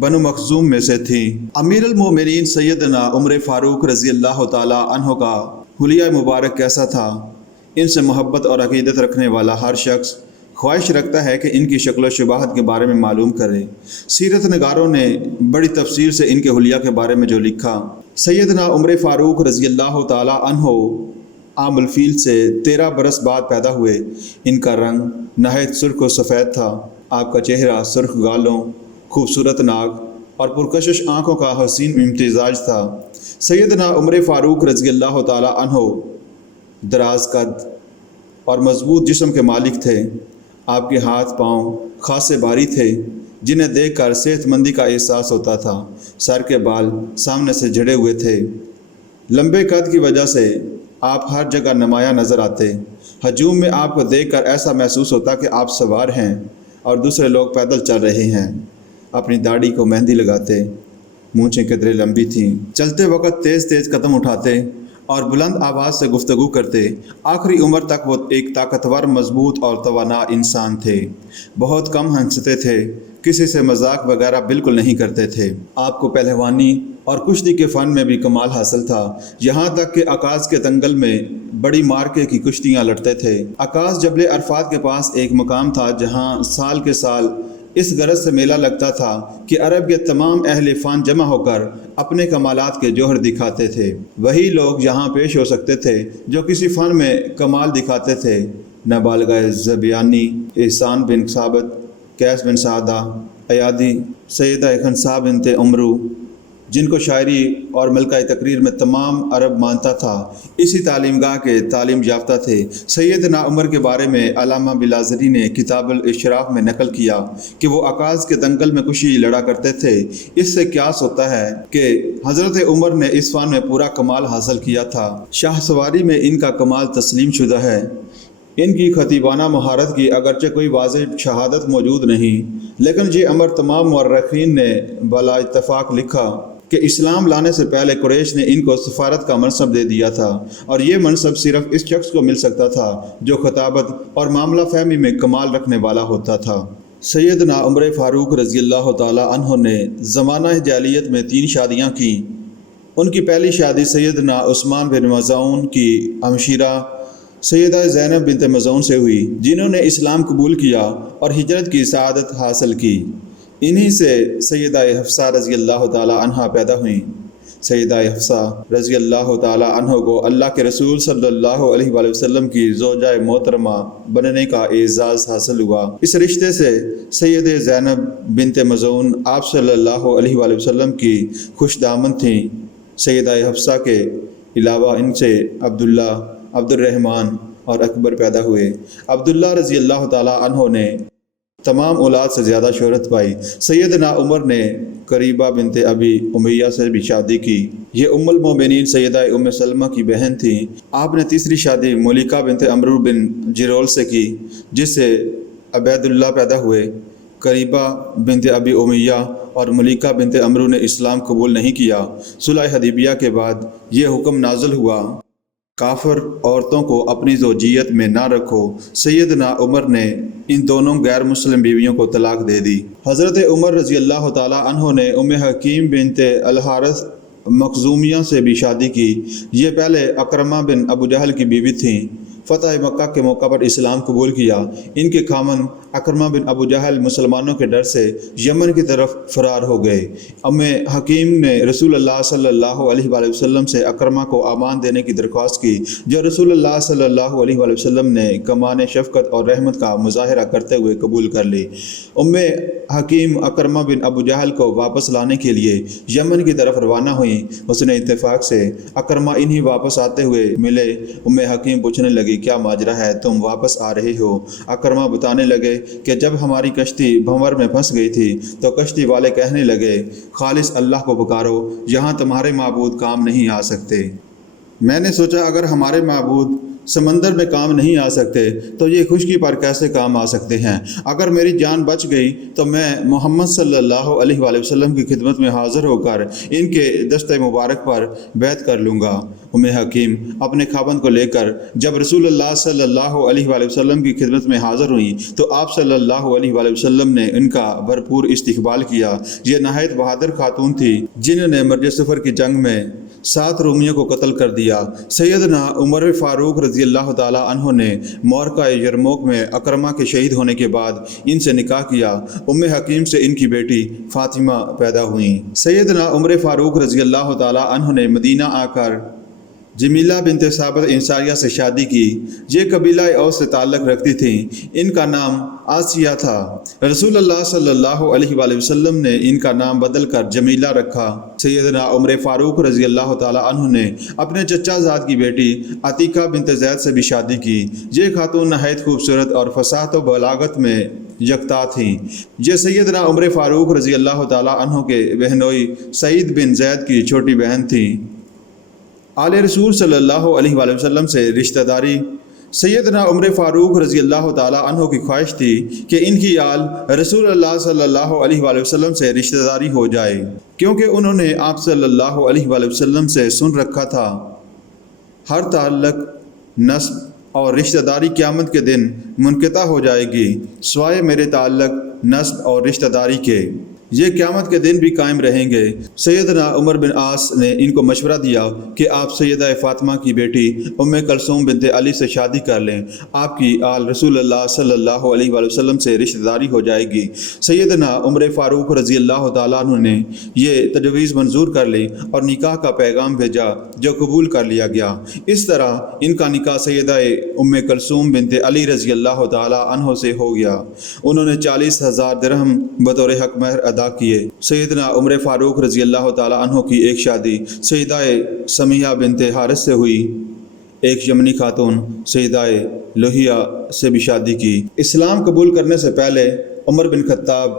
بنو مخزوم میں سے تھی۔ امیر المومنین سیدنا عمر فاروق رضی اللہ تعالی عنہ کا حلیہ مبارک کیسا تھا؟ ان سے محبت اور عقیدت رکھنے والا ہر شخص خواہش رکھتا ہے کہ ان کی شکل و شباہت کے بارے میں معلوم کرے۔ سیرت نگاروں نے بڑی تفصیل سے ان کے حلیہ کے بارے میں جو لکھا، سیدنا عمر فاروق رضی اللہ تعالی عنہ عام الفیل سے 13 برس بعد پیدا ہوئے۔ ان کا رنگ نہایت سرخ و سفید تھا۔ آپ کا چہرہ سرخ گالوں، خوبصورت ناک اور پرکشش آنکھوں کا حسین امتزاج تھا۔ سیدنا عمر فاروق رضی اللہ تعالی عنہ دراز قد اور مضبوط جسم کے مالک تھے۔ آپ کے ہاتھ پاؤں خاصے بھاری تھے، جنہیں دیکھ کر صحت مندی کا احساس ہوتا تھا۔ سر کے بال سامنے سے جھڑے ہوئے تھے۔ لمبے قد کی وجہ سے آپ ہر جگہ نمایاں نظر آتے۔ ہجوم میں آپ کو دیکھ کر ایسا محسوس ہوتا کہ آپ سوار ہیں اور دوسرے لوگ پیدل چل رہے ہیں۔ اپنی داڑھی کو مہندی لگاتے، مونچھیں قدرے لمبی تھیں۔ چلتے وقت تیز تیز قدم اٹھاتے اور بلند آواز سے گفتگو کرتے۔ آخری عمر تک وہ ایک طاقتور، مضبوط اور توانا انسان تھے۔ بہت کم ہنستے تھے، کسی سے مذاق وغیرہ بالکل نہیں کرتے تھے۔ آپ کو پہلوانی اور کشتی کے فن میں بھی کمال حاصل تھا، یہاں تک کہ عکاظ کے دنگل میں بڑی مارکے کی کشتیاں لڑتے تھے۔ عکاظ جبل عرفات کے پاس ایک مقام تھا جہاں سال کے سال اس غرض سے میلہ لگتا تھا کہ عرب کے تمام اہل فن جمع ہو کر اپنے کمالات کے جوہر دکھاتے تھے۔ وہی لوگ یہاں پیش ہو سکتے تھے جو کسی فن میں کمال دکھاتے تھے۔ نابالغہ زبیانی، احسان بن ثابت، قیس بن سعدہ، ایادی، سیدہ خنسا بنت عمرو، جن کو شاعری اور ملکہ تقریر میں تمام عرب مانتا تھا، اسی تعلیم گاہ کے تعلیم یافتہ تھے۔ سیدنا عمر کے بارے میں علامہ بلازری نے کتاب الاشراف میں نقل کیا کہ وہ عکاظ کے دنگل میں کشتی لڑا کرتے تھے۔ اس سے قیاس ہوتا ہے کہ حضرت عمر نے اس فن میں پورا کمال حاصل کیا تھا۔ شاہ سواری میں ان کا کمال تسلیم شدہ ہے۔ ان کی خطیبانہ مہارت کی اگرچہ کوئی واضح شہادت موجود نہیں، لیکن یہ امر تمام مورخین نے بلا اتفاق لکھا کہ اسلام لانے سے پہلے قریش نے ان کو سفارت کا منصب دے دیا تھا، اور یہ منصب صرف اس شخص کو مل سکتا تھا جو خطابت اور معاملہ فہمی میں کمال رکھنے والا ہوتا تھا۔ سیدنا عمر فاروق رضی اللہ تعالی عنہ نے زمانہ جاہلیت میں 3 شادیاں کیں۔ ان کی پہلی شادی سیدنا عثمان بن مظعون کی ہمشیرہ سیدہ زینب بنت مظعون سے ہوئی، جنہوں نے اسلام قبول کیا اور ہجرت کی سعادت حاصل کی۔ انہی سے سیدہ حفصہ رضی اللہ تعالی عنہ پیدا ہوئیں۔ سیدہ حفصہ رضی اللہ تعالی عنہ کو اللہ کے رسول صلی اللہ علیہ وآلہ وسلم کی زوجہ محترمہ بننے کا اعزاز حاصل ہوا۔ اس رشتے سے سید زینب بنت مظعون آپ صلی اللہ علیہ وآلہ وسلم کی خوش دامن تھیں۔ سیدہ حفصہ کے علاوہ ان سے عبداللہ، عبد الرحمن اور اکبر پیدا ہوئے۔ عبداللہ رضی اللہ تعالی عنہ نے تمام اولاد سے زیادہ شہرت پائی۔ سیدنا عمر نے قریبہ بنت ابی امیہ سے بھی شادی کی۔ یہ ام المومنین سیدہ ام سلمہ کی بہن تھی۔ آپ نے تیسری شادی ملیکہ بنت عمرو بن جرول سے کی، جس سے عبید اللہ پیدا ہوئے۔ قریبہ بنت ابی امیہ اور ملیکہ بنت عمرو نے اسلام قبول نہیں کیا۔ صلح حدیبیہ کے بعد یہ حکم نازل ہوا، کافر عورتوں کو اپنی زوجیت میں نہ رکھو۔ سیدنا عمر نے ان دونوں غیر مسلم بیویوں کو طلاق دے دی۔ حضرت عمر رضی اللہ تعالی عنہ نے ام حکیم بنت الحارث مخزومیہ سے بھی شادی کی۔ یہ پہلے اکرمہ بن ابو جہل کی بیوی تھیں۔ فتح مکہ کے موقع پر اسلام قبول کیا۔ ان کے خامند اکرمہ بن ابو جہل مسلمانوں کے ڈر سے یمن کی طرف فرار ہو گئے۔ ام حکیم نے رسول اللہ صلی اللہ علیہ وآلہ وسلم سے اکرمہ کو امان دینے کی درخواست کی، جو رسول اللہ صلی اللہ علیہ وآلہ وسلم نے کمان شفقت اور رحمت کا مظاہرہ کرتے ہوئے قبول کر لی۔ ام حکیم اکرمہ بن ابو جہل کو واپس لانے کے لیے یمن کی طرف روانہ ہوئیں۔ حسن اتفاق سے اکرمہ انہی واپس آتے ہوئے ملے۔ ام حکیم پوچھنے لگی، کیا ماجرا ہے، تم واپس آ رہے ہو؟ اکرمہ بتانے لگے کہ جب ہماری کشتی بھنور میں پھنس گئی تھی تو کشتی والے کہنے لگے، خالص اللہ کو پکارو، یہاں تمہارے معبود کام نہیں آ سکتے۔ میں نے سوچا اگر ہمارے معبود سمندر میں کام نہیں آ سکتے تو یہ خشکی پر کیسے کام آ سکتے ہیں؟ اگر میری جان بچ گئی تو میں محمد صلی اللہ علیہ وآلہ وسلم کی خدمت میں حاضر ہو کر ان کے دست مبارک پر بیعت کر لوں گا۔ حکیم اپنے خاوند کو لے کر جب رسول اللہ صلی اللہ علیہ وآلہ وسلم کی خدمت میں حاضر ہوئیں تو آپ صلی اللہ علیہ وآلہ وسلم نے ان کا بھرپور استقبال کیا۔ یہ نہایت بہادر خاتون تھی جنہوں نے مرج صفر کی جنگ میں 7 رومیوں کو قتل کر دیا۔ سیدنا عمر فاروق رضی اللہ تعالی عنہ نے معرکہ یرموک میں اکرمہ کے شہید ہونے کے بعد ان سے نکاح کیا۔ حکیم سے ان کی بیٹی فاطمہ پیدا ہوئیں۔ سیدنا عمر فاروق رضی اللہ تعالی عنہ نے مدینہ آ کر جمیلہ بنت ثابت انصاریہ سے شادی کی۔ یہ قبیلہ اوس سے تعلق رکھتی تھیں۔ ان کا نام آسیہ تھا۔ رسول اللہ صلی اللہ علیہ وآلہ وسلم نے ان کا نام بدل کر جمیلہ رکھا۔ سیدنا عمر فاروق رضی اللہ تعالی عنہ نے اپنے چچا زاد کی بیٹی عتیقہ بنت زید سے بھی شادی کی۔ یہ خاتون نہایت خوبصورت اور فصاحت و بلاغت میں یکتا تھیں۔ یہ سیدنا عمر فاروق رضی اللہ تعالی عنہ کے بہنوئی سعید بن زید کی چھوٹی بہن تھیں۔ آل رسول صلی اللہ علیہ وآلہ وسلم سے رشتہ داری۔ سیدنا عمر فاروق رضی اللہ تعالی عنہ کی خواہش تھی کہ ان کی آل رسول اللہ صلی اللہ علیہ وآلہ وسلم سے رشتہ داری ہو جائے، کیونکہ انہوں نے آپ صلی اللہ علیہ وآلہ وسلم سے سن رکھا تھا ہر تعلق، نسب اور رشتہ داری قیامت کے دن منقطع ہو جائے گی سوائے میرے تعلق، نسب اور رشتہ داری کے، یہ قیامت کے دن بھی قائم رہیں گے۔ سیدنا عمر بن عاص نے ان کو مشورہ دیا کہ آپ سیدہ فاطمہ کی بیٹی کلثوم بنت علی سے شادی کر لیں، آپ کی آل رسول اللہ صلی اللہ علیہ وآلہ وسلم سے رشتہ داری ہو جائے گی۔ سیدنا عمر فاروق رضی اللہ تعالیٰ عنہ نے یہ تجویز منظور کر لی اور نکاح کا پیغام بھیجا جو قبول کر لیا گیا۔ اس طرح ان کا نکاح سیدہ کلثوم بنت علی رضی اللہ تعالیٰ عنہ سے ہو گیا۔ انہوں نے 40,000 درہم بطور حق مہر ادا کیے۔ سیدنا عمر فاروق رضی اللہ تعالیٰ عنہ کی ایک شادی سیدہ سمیہ بنت حارث سے ہوئی۔ ایک یمنی خاتون سیدہ لوہیہ سے بھی شادی کی۔ اسلام قبول کرنے سے پہلے عمر بن خطاب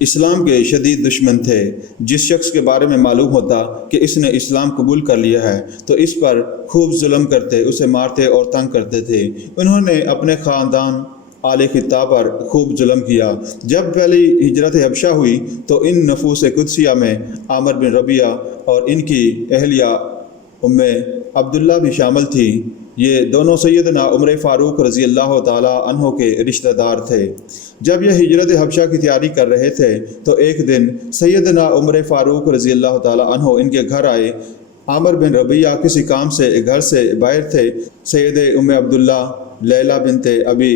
اسلام کے شدید دشمن تھے۔ جس شخص کے بارے میں معلوم ہوتا کہ اس نے اسلام قبول کر لیا ہے تو اس پر خوب ظلم کرتے، اسے مارتے اور تنگ کرتے تھے۔ انہوں نے اپنے خاندان آل خطہ پر خوب ظلم کیا۔ جب پہلی ہجرت حبشہ ہوئی تو ان نفوس قدسیہ میں عامر بن ربیعہ اور ان کی اہلیہ عبداللہ بھی شامل تھی۔ یہ دونوں سیدنا عمر فاروق رضی اللہ تعالی عنہ کے رشتہ دار تھے۔ جب یہ ہجرت حبشہ کی تیاری کر رہے تھے تو ایک دن سیدنا عمر فاروق رضی اللہ تعالی عنہ ان کے گھر آئے۔ عامر بن ربیعہ کسی کام سے گھر سے باہر تھے۔ سید عبداللہ لیلہ بنت ابی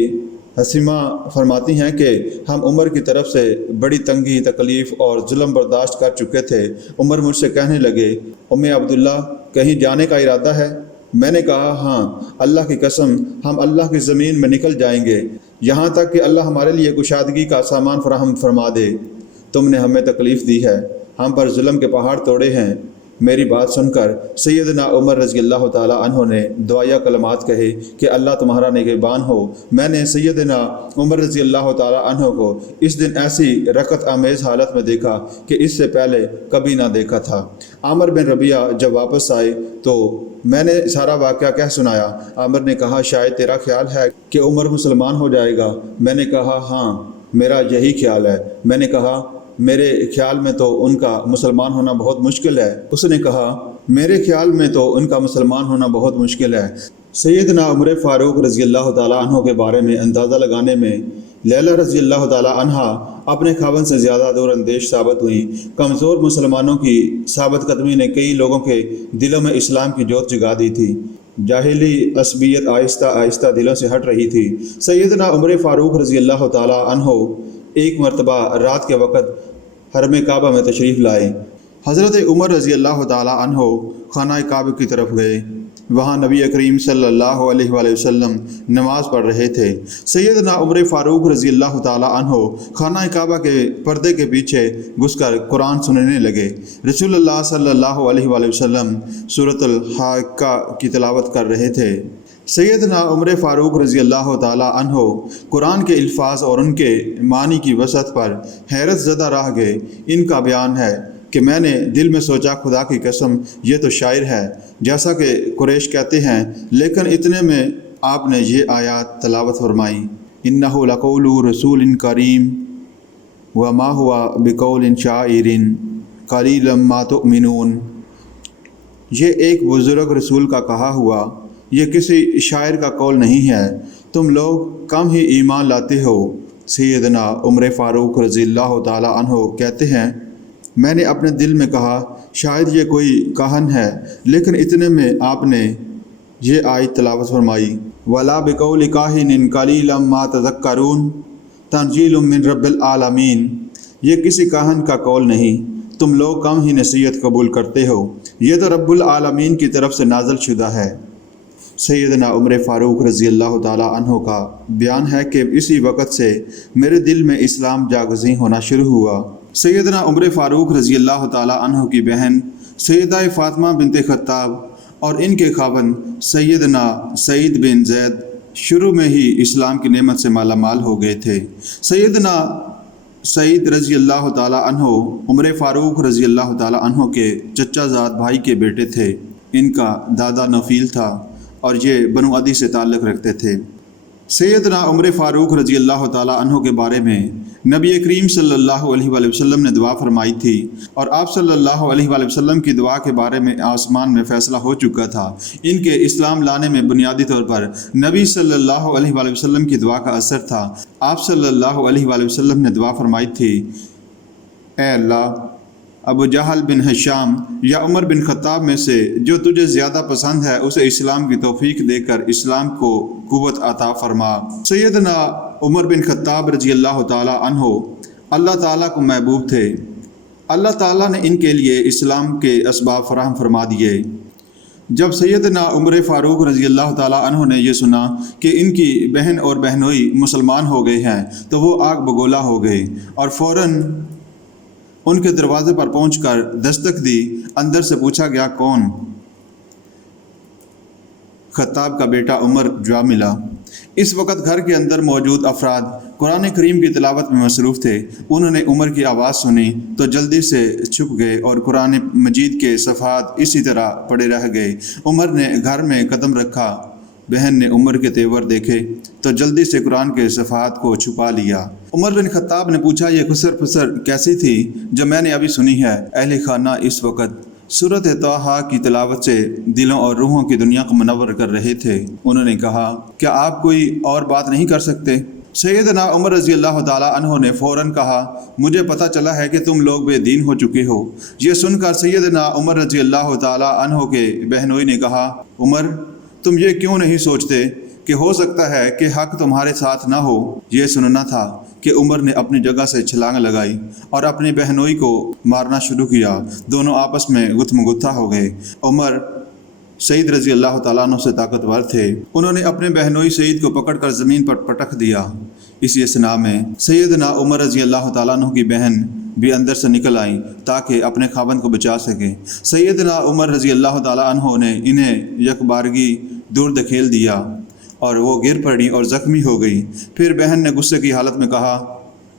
حسیمہ فرماتی ہیں کہ ہم عمر کی طرف سے بڑی تنگی، تکلیف اور ظلم برداشت کر چکے تھے۔ عمر مجھ سے کہنے لگے، عبداللہ کہیں جانے کا ارادہ ہے؟ میں نے کہا ہاں، اللہ کی قسم ہم اللہ کی زمین میں نکل جائیں گے یہاں تک کہ اللہ ہمارے لیے کشادگی کا سامان فراہم فرما دے۔ تم نے ہمیں تکلیف دی ہے، ہم پر ظلم کے پہاڑ توڑے ہیں۔ میری بات سن کر سیدنا عمر رضی اللہ تعالی عنہ نے دعائیہ کلمات کہے کہ اللہ تمہارا نگہبان ہو۔ میں نے سیدنا عمر رضی اللہ تعالی عنہ کو اس دن ایسی رقت آمیز حالت میں دیکھا کہ اس سے پہلے کبھی نہ دیکھا تھا۔ عامر بن ربیعہ جب واپس آئے تو میں نے سارا واقعہ کہہ سنایا۔ عامر نے کہا شاید تیرا خیال ہے کہ عمر مسلمان ہو جائے گا؟ میں نے کہا ہاں، میرا یہی خیال ہے۔ میں نے کہا میرے خیال میں تو ان کا مسلمان ہونا بہت مشکل ہے۔ اس نے کہا میرے خیال میں تو ان کا مسلمان ہونا بہت مشکل ہے۔ سیدنا عمر فاروق رضی اللہ تعالیٰ عنہ کے بارے میں اندازہ لگانے میں لیلہ رضی اللہ تعالیٰ عنہ اپنے خاوند سے زیادہ دور اندیش ثابت ہوئیں۔ کمزور مسلمانوں کی ثابت قدمی نے کئی لوگوں کے دلوں میں اسلام کی جوت جگا دی تھی۔ جاہلی عصبیت آہستہ آہستہ دلوں سے ہٹ رہی تھی۔ سیدنا عمر فاروق رضی اللہ تعالیٰ عنہ ایک مرتبہ رات کے وقت حرم کعبہ میں تشریف لائے۔ حضرت عمر رضی اللہ تعالی عنہ خانہ کعبہ کی طرف گئے۔ وہاں نبی کریم صلی اللہ علیہ وآلہ وسلم نماز پڑھ رہے تھے۔ سیدنا عمر فاروق رضی اللہ تعالی عنہ خانہ کعبہ کے پردے کے پیچھے گھس کر قرآن سننے لگے۔ رسول اللہ صلی اللہ علیہ وآلہ وسلم سورۃ الحاقہ کی تلاوت کر رہے تھے۔ سیدنا عمر فاروق رضی اللہ تعالی عنہ قرآن کے الفاظ اور ان کے معنی کی وسعت پر حیرت زدہ رہ گئے۔ ان کا بیان ہے کہ میں نے دل میں سوچا خدا کی قسم یہ تو شاعر ہے جیسا کہ قریش کہتے ہیں، لیکن اتنے میں آپ نے یہ آیات تلاوت فرمائی، انہ لقول رسول کریم وما ہوا بقول شاعر قلیلا ما تؤمنون۔ یہ ایک بزرگ رسول کا کہا ہوا، یہ کسی شاعر کا قول نہیں ہے، تم لوگ کم ہی ایمان لاتے ہو۔ سیدنا عمر فاروق رضی اللہ تعالیٰ عنہ کہتے ہیں، میں نے اپنے دل میں کہا شاید یہ کوئی کاہن ہے، لیکن اتنے میں آپ نے یہ آیت تلاوت فرمائی، وَلَا بِقَوْلِ كَاهِنٍ قَلِيلًا مَا تَذَكَّرُونَ تَنزِيلٌ مِّن رَبِّ الْعَالَمِينَ۔ یہ کسی کاہن کا قول نہیں، تم لوگ کم ہی نصیحت قبول کرتے ہو، یہ تو رب العالمین کی طرف سے نازل شدہ ہے۔ سیدنا عمر فاروق رضی اللہ تعالیٰ عنہ کا بیان ہے کہ اسی وقت سے میرے دل میں اسلام جاگزیں ہونا شروع ہوا۔ سیدنا عمر فاروق رضی اللہ تعالیٰ عنہ کی بہن سیدہ فاطمہ بنت خطاب اور ان کے خاوند سیدنا سعید بن زید شروع میں ہی اسلام کی نعمت سے مالا مال ہو گئے تھے۔ سیدنا سعید رضی اللہ تعالیٰ عنہ عمر فاروق رضی اللہ تعالیٰ عنہ کے چچا زاد بھائی کے بیٹے تھے۔ ان کا دادا نفیل تھا اور یہ بنو عدی سے تعلق رکھتے تھے۔ سیدنا عمر فاروق رضی اللہ تعالیٰ عنہ کے بارے میں نبی کریم صلی اللہ علیہ وآلہ وسلم نے دعا فرمائی تھی، اور آپ صلی اللہ علیہ وآلہ وسلم کی دعا کے بارے میں آسمان میں فیصلہ ہو چکا تھا۔ ان کے اسلام لانے میں بنیادی طور پر نبی صلی اللہ علیہ وآلہ وسلم کی دعا کا اثر تھا۔ آپ صلی اللہ علیہ وآلہ وسلم نے دعا فرمائی تھی، اے اللہ، ابو جہل بن ہشام یا عمر بن خطاب میں سے جو تجھے زیادہ پسند ہے اسے اسلام کی توفیق دے کر اسلام کو قوت عطا فرما۔ سیدنا عمر بن خطاب رضی اللہ تعالیٰ عنہ اللہ تعالیٰ کو محبوب تھے۔ اللہ تعالیٰ نے ان کے لیے اسلام کے اسباب فراہم فرما دیے۔ جب سیدنا عمر فاروق رضی اللہ تعالیٰ عنہ نے یہ سنا کہ ان کی بہن اور بہنوئی مسلمان ہو گئے ہیں تو وہ آگ بگولا ہو گئے اور فوراً ان کے دروازے پر پہنچ کر دستک دی۔ اندر سے پوچھا گیا کون؟ خطاب کا بیٹا عمر جا ملا۔ اس وقت گھر کے اندر موجود افراد قرآن کریم کی تلاوت میں مصروف تھے۔ انہوں نے عمر کی آواز سنی تو جلدی سے چھپ گئے اور قرآن مجید کے صفحات اسی طرح پڑے رہ گئے۔ عمر نے گھر میں قدم رکھا، بہن نے عمر کے تیور دیکھے تو جلدی سے قرآن کے صفحات کو چھپا لیا۔ عمر بن خطاب نے پوچھا، یہ خسر پسر کیسی تھی جو میں نے ابھی سنی ہے؟ اہل خانہ اس وقت سورۃ طٰہٰ کی تلاوت سے دلوں اور روحوں کی دنیا کو منور کر رہے تھے۔ انہوں نے کہا، کیا آپ کوئی اور بات نہیں کر سکتے؟ سیدنا عمر رضی اللہ تعالیٰ عنہ نے فوراً کہا، مجھے پتہ چلا ہے کہ تم لوگ بے دین ہو چکے ہو۔ یہ سن کر سیدنا عمر رضی اللہ تعالیٰ عنہ کے بہنوئی نے کہا، عمر، تم یہ کیوں نہیں سوچتے کہ ہو سکتا ہے کہ حق تمہارے ساتھ نہ ہو؟ یہ سننا تھا کہ عمر نے اپنی جگہ سے چھلانگ لگائی اور اپنی بہنوئی کو مارنا شروع کیا۔ دونوں آپس میں گتھم گتھا ہو گئے۔ عمر سعید رضی اللہ تعالیٰ عنہ سے طاقتور تھے۔ انہوں نے اپنے بہنوئی سعید کو پکڑ کر زمین پر پٹک دیا۔ اسی اثناء میں سیدنا عمر رضی اللہ تعالیٰ عنہ کی بہن بھی اندر سے نکل آئیں تاکہ اپنے خاوند کو بچا سکیں۔ سیدنا عمر رضی اللہ تعالیٰ عنہ نے انہیں یک بارگی دور دھکیل دیا اور وہ گر پڑی اور زخمی ہو گئی۔ پھر بہن نے غصے کی حالت میں کہا،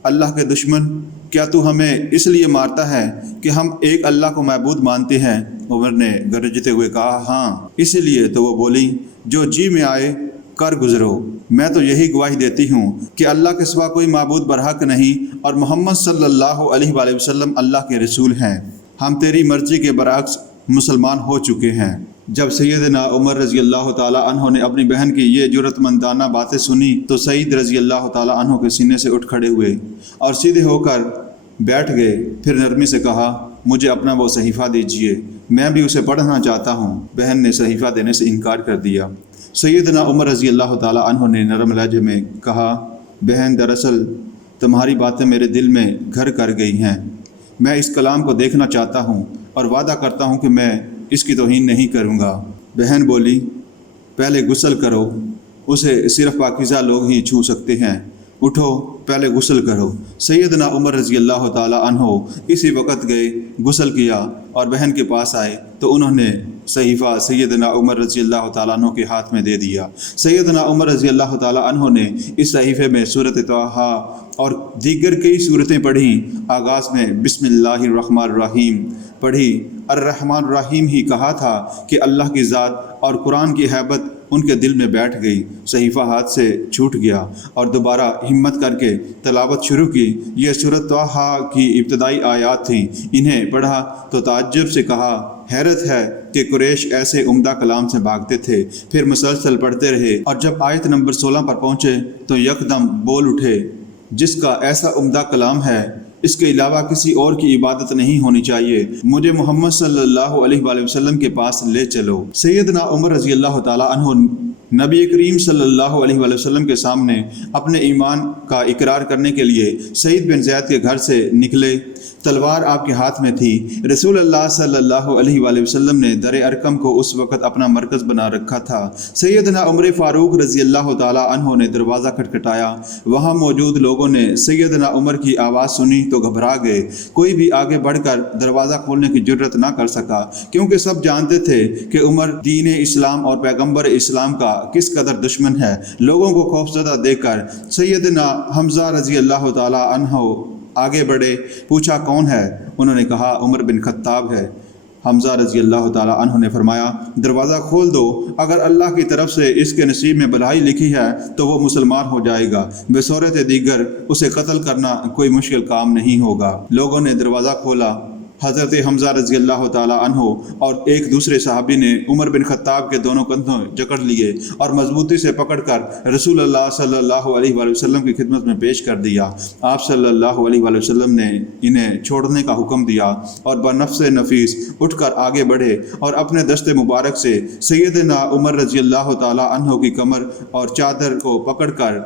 اللہ کے دشمن، کیا تو ہمیں اس لیے مارتا ہے کہ ہم ایک اللہ کو معبود مانتے ہیں؟ عمر نے گرجتے ہوئے کہا، ہاں اسی لیے تو وہ بولی، جو جی میں آئے کر گزرو۔ میں تو یہی گواہی دیتی ہوں کہ اللہ کے سوا کوئی معبود برحق نہیں اور محمد صلی اللہ علیہ وآلہ وسلم اللہ کے رسول ہیں۔ ہم تیری مرضی کے برعکس مسلمان ہو چکے ہیں۔ جب سیدنا عمر رضی اللہ تعالیٰ عنہ نے اپنی بہن کی یہ جرأت مندانہ باتیں سنی تو سعید رضی اللہ تعالیٰ عنہ کے سینے سے اٹھ کھڑے ہوئے اور سیدھے ہو کر بیٹھ گئے۔ پھر نرمی سے کہا، مجھے اپنا وہ صحیفہ دیجیے، میں بھی اسے پڑھنا چاہتا ہوں۔ بہن نے صحیفہ دینے سے انکار کر دیا۔ سیدنا عمر رضی اللہ تعالیٰ عنہ نے نرم لہجے میں کہا، بہن، دراصل تمہاری باتیں میرے دل میں گھر کر گئی ہیں۔ میں اس کلام کو دیکھنا چاہتا ہوں اور وعدہ کرتا ہوں کہ میں اس کی توہین نہیں کروں گا۔ بہن بولی، پہلے غسل کرو، اسے صرف پاکیزہ لوگ ہی چھو سکتے ہیں۔ اٹھو، پہلے غسل کرو۔ سیدنا عمر رضی اللہ تعالیٰ عنہ اسی وقت گئے، غسل کیا اور بہن کے پاس آئے تو انہوں نے صحیفہ سیدنا عمر رضی اللہ تعالیٰ عنہ کے ہاتھ میں دے دیا۔ سیدنا عمر رضی اللہ تعالیٰ عنہ نے اس صحیفے میں سورۃ طٰہٰ اور دیگر کئی صورتیں پڑھیں۔ آغاز میں بسم اللہ الرحمن الرحیم پڑھی۔ الرحمن الرحیم ہی کہا تھا کہ اللہ کی ذات اور قرآن کی ہیبت ان کے دل میں بیٹھ گئی۔ صحیفہ ہاتھ سے چھوٹ گیا اور دوبارہ ہمت کر کے تلاوت شروع کی۔ یہ سورۃ طٰہٰ کی ابتدائی آیات تھیں۔ انہیں پڑھا تو تعجب سے کہا، حیرت ہے کہ قریش ایسے عمدہ کلام سے بھاگتے تھے۔ پھر مسلسل پڑھتے رہے اور جب آیت نمبر 16 پر پہنچے تو یکدم بول اٹھے، جس کا ایسا عمدہ کلام ہے، اس کے علاوہ کسی اور کی عبادت نہیں ہونی چاہیے، مجھے محمد صلی اللہ علیہ وآلہ وسلم کے پاس لے چلو۔ سیدنا عمر رضی اللہ تعالیٰ عنہ نبی کریم صلی اللہ علیہ وآلہ وسلم کے سامنے اپنے ایمان کا اقرار کرنے کے لیے سعید بن زید کے گھر سے نکلے۔ تلوار آپ کے ہاتھ میں تھی۔ رسول اللہ صلی اللہ علیہ وآلہ وسلم نے در ارقم کو اس وقت اپنا مرکز بنا رکھا تھا۔ سیدنا عمر فاروق رضی اللہ تعالیٰ عنہ نے دروازہ کھٹکھٹایا۔ وہاں موجود لوگوں نے سیدنا عمر کی آواز سنی تو گھبرا گئے۔ کوئی بھی آگے بڑھ کر دروازہ کھولنے کی جرت نہ کر سکا، کیونکہ سب جانتے تھے کہ عمر دین اسلام اور پیغمبر اسلام کا کس قدر دشمن ہے۔ لوگوں کو خوفزدہ دیکھ کر سیدنا حمزہ رضی اللہ تعالیٰ عنہ آگے بڑھے۔ پوچھا، کون ہے؟ انہوں نے کہا، عمر بن خطاب ہے۔ حمزہ رضی اللہ تعالیٰ عنہ نے فرمایا، دروازہ کھول دو، اگر اللہ کی طرف سے اس کے نصیب میں بھلائی لکھی ہے تو وہ مسلمان ہو جائے گا، بصورت دیگر اسے قتل کرنا کوئی مشکل کام نہیں ہوگا۔ لوگوں نے دروازہ کھولا۔ حضرت حمزہ رضی اللہ تعالیٰ عنہ اور ایک دوسرے صحابی نے عمر بن خطاب کے دونوں کندھوں جکڑ لیے اور مضبوطی سے پکڑ کر رسول اللہ صلی اللہ علیہ وآلہ وسلم کی خدمت میں پیش کر دیا۔ آپ صلی اللہ علیہ وآلہ وسلم نے انہیں چھوڑنے کا حکم دیا اور بنفس نفیس اٹھ کر آگے بڑھے اور اپنے دست مبارک سے سیدنا عمر رضی اللہ تعالیٰ عنہ کی کمر اور چادر کو پکڑ کر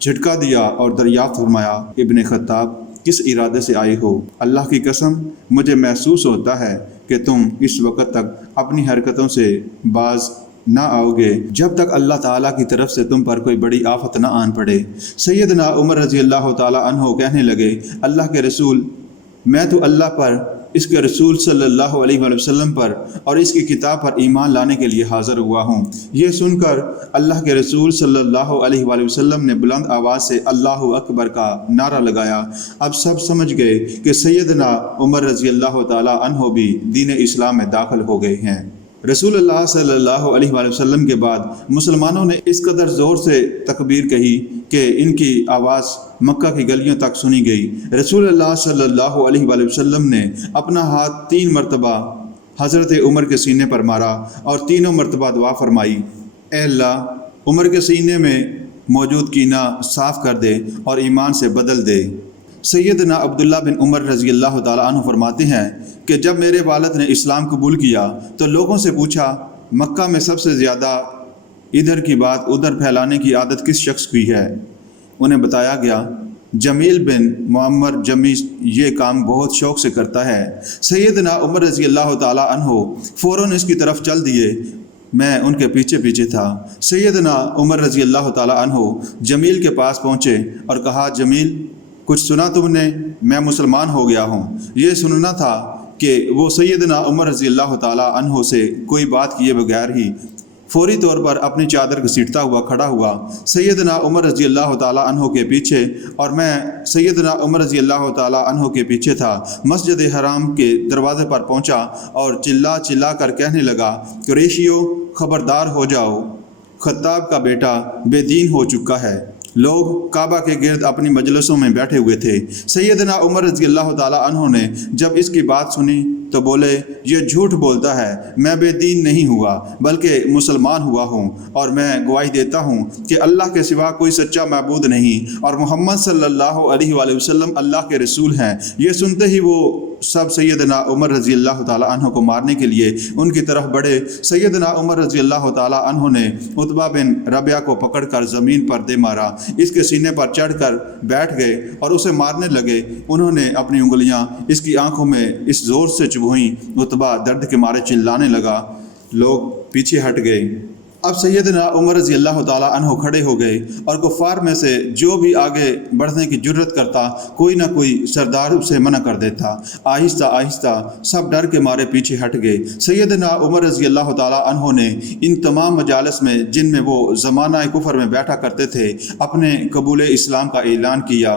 جھٹکا دیا اور دریافت فرمایا، ابن خطاب، کس ارادے سے آئے ہو؟ اللہ کی قسم، مجھے محسوس ہوتا ہے کہ تم اس وقت تک اپنی حرکتوں سے باز نہ آؤ گے جب تک اللہ تعالیٰ کی طرف سے تم پر کوئی بڑی آفت نہ آن پڑے۔ سیدنا عمر رضی اللہ تعالیٰ عنہ کہنے لگے، اللہ کے رسول، میں تو اللہ پر، اس کے رسول صلی اللہ علیہ وآلہ وسلم پر اور اس کی کتاب پر ایمان لانے کے لیے حاضر ہوا ہوں۔ یہ سن کر اللہ کے رسول صلی اللہ علیہ وآلہ وسلم نے بلند آواز سے اللہ اکبر کا نعرہ لگایا۔ اب سب سمجھ گئے کہ سیدنا عمر رضی اللہ تعالیٰ عنہ بھی دین اسلام میں داخل ہو گئے ہیں۔ رسول اللہ صلی اللہ علیہ وآلہ وسلم کے بعد مسلمانوں نے اس قدر زور سے تکبیر کہی کہ ان کی آواز مکہ کی گلیوں تک سنی گئی۔ رسول اللہ صلی اللہ علیہ وآلہ وسلم نے اپنا ہاتھ 3 مرتبہ حضرت عمر کے سینے پر مارا اور تینوں مرتبہ دعا فرمائی، اے اللہ، عمر کے سینے میں موجود کینہ صاف کر دے اور ایمان سے بدل دے۔ سیدنا عبداللہ بن عمر رضی اللہ تعالیٰ عنہ فرماتے ہیں کہ جب میرے والد نے اسلام قبول کیا تو لوگوں سے پوچھا، مکہ میں سب سے زیادہ ادھر کی بات ادھر پھیلانے کی عادت کس شخص کی ہے؟ انہیں بتایا گیا، جمیل بن معمر جمی یہ کام بہت شوق سے کرتا ہے۔ سیدنا عمر رضی اللہ تعالیٰ عنہ فوراً اس کی طرف چل دیے۔ میں ان کے پیچھے پیچھے تھا۔ سیدنا عمر رضی اللہ تعالیٰ عنہ جمیل کے پاس پہنچے اور کہا، جمیل، کچھ سنا تم نے؟ میں مسلمان ہو گیا ہوں۔ یہ سننا تھا کہ وہ سیدنا عمر رضی اللہ تعالیٰ عنہ سے کوئی بات کیے بغیر ہی فوری طور پر اپنی چادر گھسیٹتا ہوا کھڑا ہوا سیدنا عمر رضی اللہ تعالیٰ عنہ کے پیچھے، اور میں سیدنا عمر رضی اللہ تعالیٰ عنہ کے پیچھے تھا۔ مسجد حرام کے دروازے پر پہنچا اور چلا چلا کر کہنے لگا، قریشیو، خبردار ہو جاؤ، خطاب کا بیٹا بے دین ہو چکا ہے۔ لوگ کعبہ کے گرد اپنی مجلسوں میں بیٹھے ہوئے تھے۔ سیدنا عمر رضی اللہ تعالیٰ عنہ نے جب اس کی بات سنی تو بولے، یہ جھوٹ بولتا ہے، میں بے دین نہیں ہوا بلکہ مسلمان ہوا ہوں، اور میں گواہی دیتا ہوں کہ اللہ کے سوا کوئی سچا معبود نہیں اور محمد صلی اللہ علیہ وآلہ وسلم اللہ کے رسول ہیں۔ یہ سنتے ہی وہ سب سیدنا عمر رضی اللہ تعالیٰ عنہ کو مارنے کے لیے ان کی طرف بڑھے۔ سیدنا عمر رضی اللہ تعالیٰ عنہ نے عتبہ بن ربیعہ کو پکڑ کر زمین پر دے مارا، اس کے سینے پر چڑھ کر بیٹھ گئے اور اسے مارنے لگے۔ انہوں نے اپنی انگلیاں اس کی آنکھوں میں اس زور سے چبھوئیں، عتبہ درد کے مارے چلانے لگا۔ لوگ پیچھے ہٹ گئے۔ اب سیدنا عمر رضی اللہ تعالیٰ عنہ کھڑے ہو گئے اور کفار میں سے جو بھی آگے بڑھنے کی جرت کرتا کوئی نہ کوئی سردار اسے منع کر دیتا۔ آہستہ آہستہ سب ڈر کے مارے پیچھے ہٹ گئے۔ سیدنا عمر رضی اللہ تعالیٰ عنہ نے ان تمام مجالس میں جن میں وہ زمانہ کفر میں بیٹھا کرتے تھے اپنے قبول اسلام کا اعلان کیا۔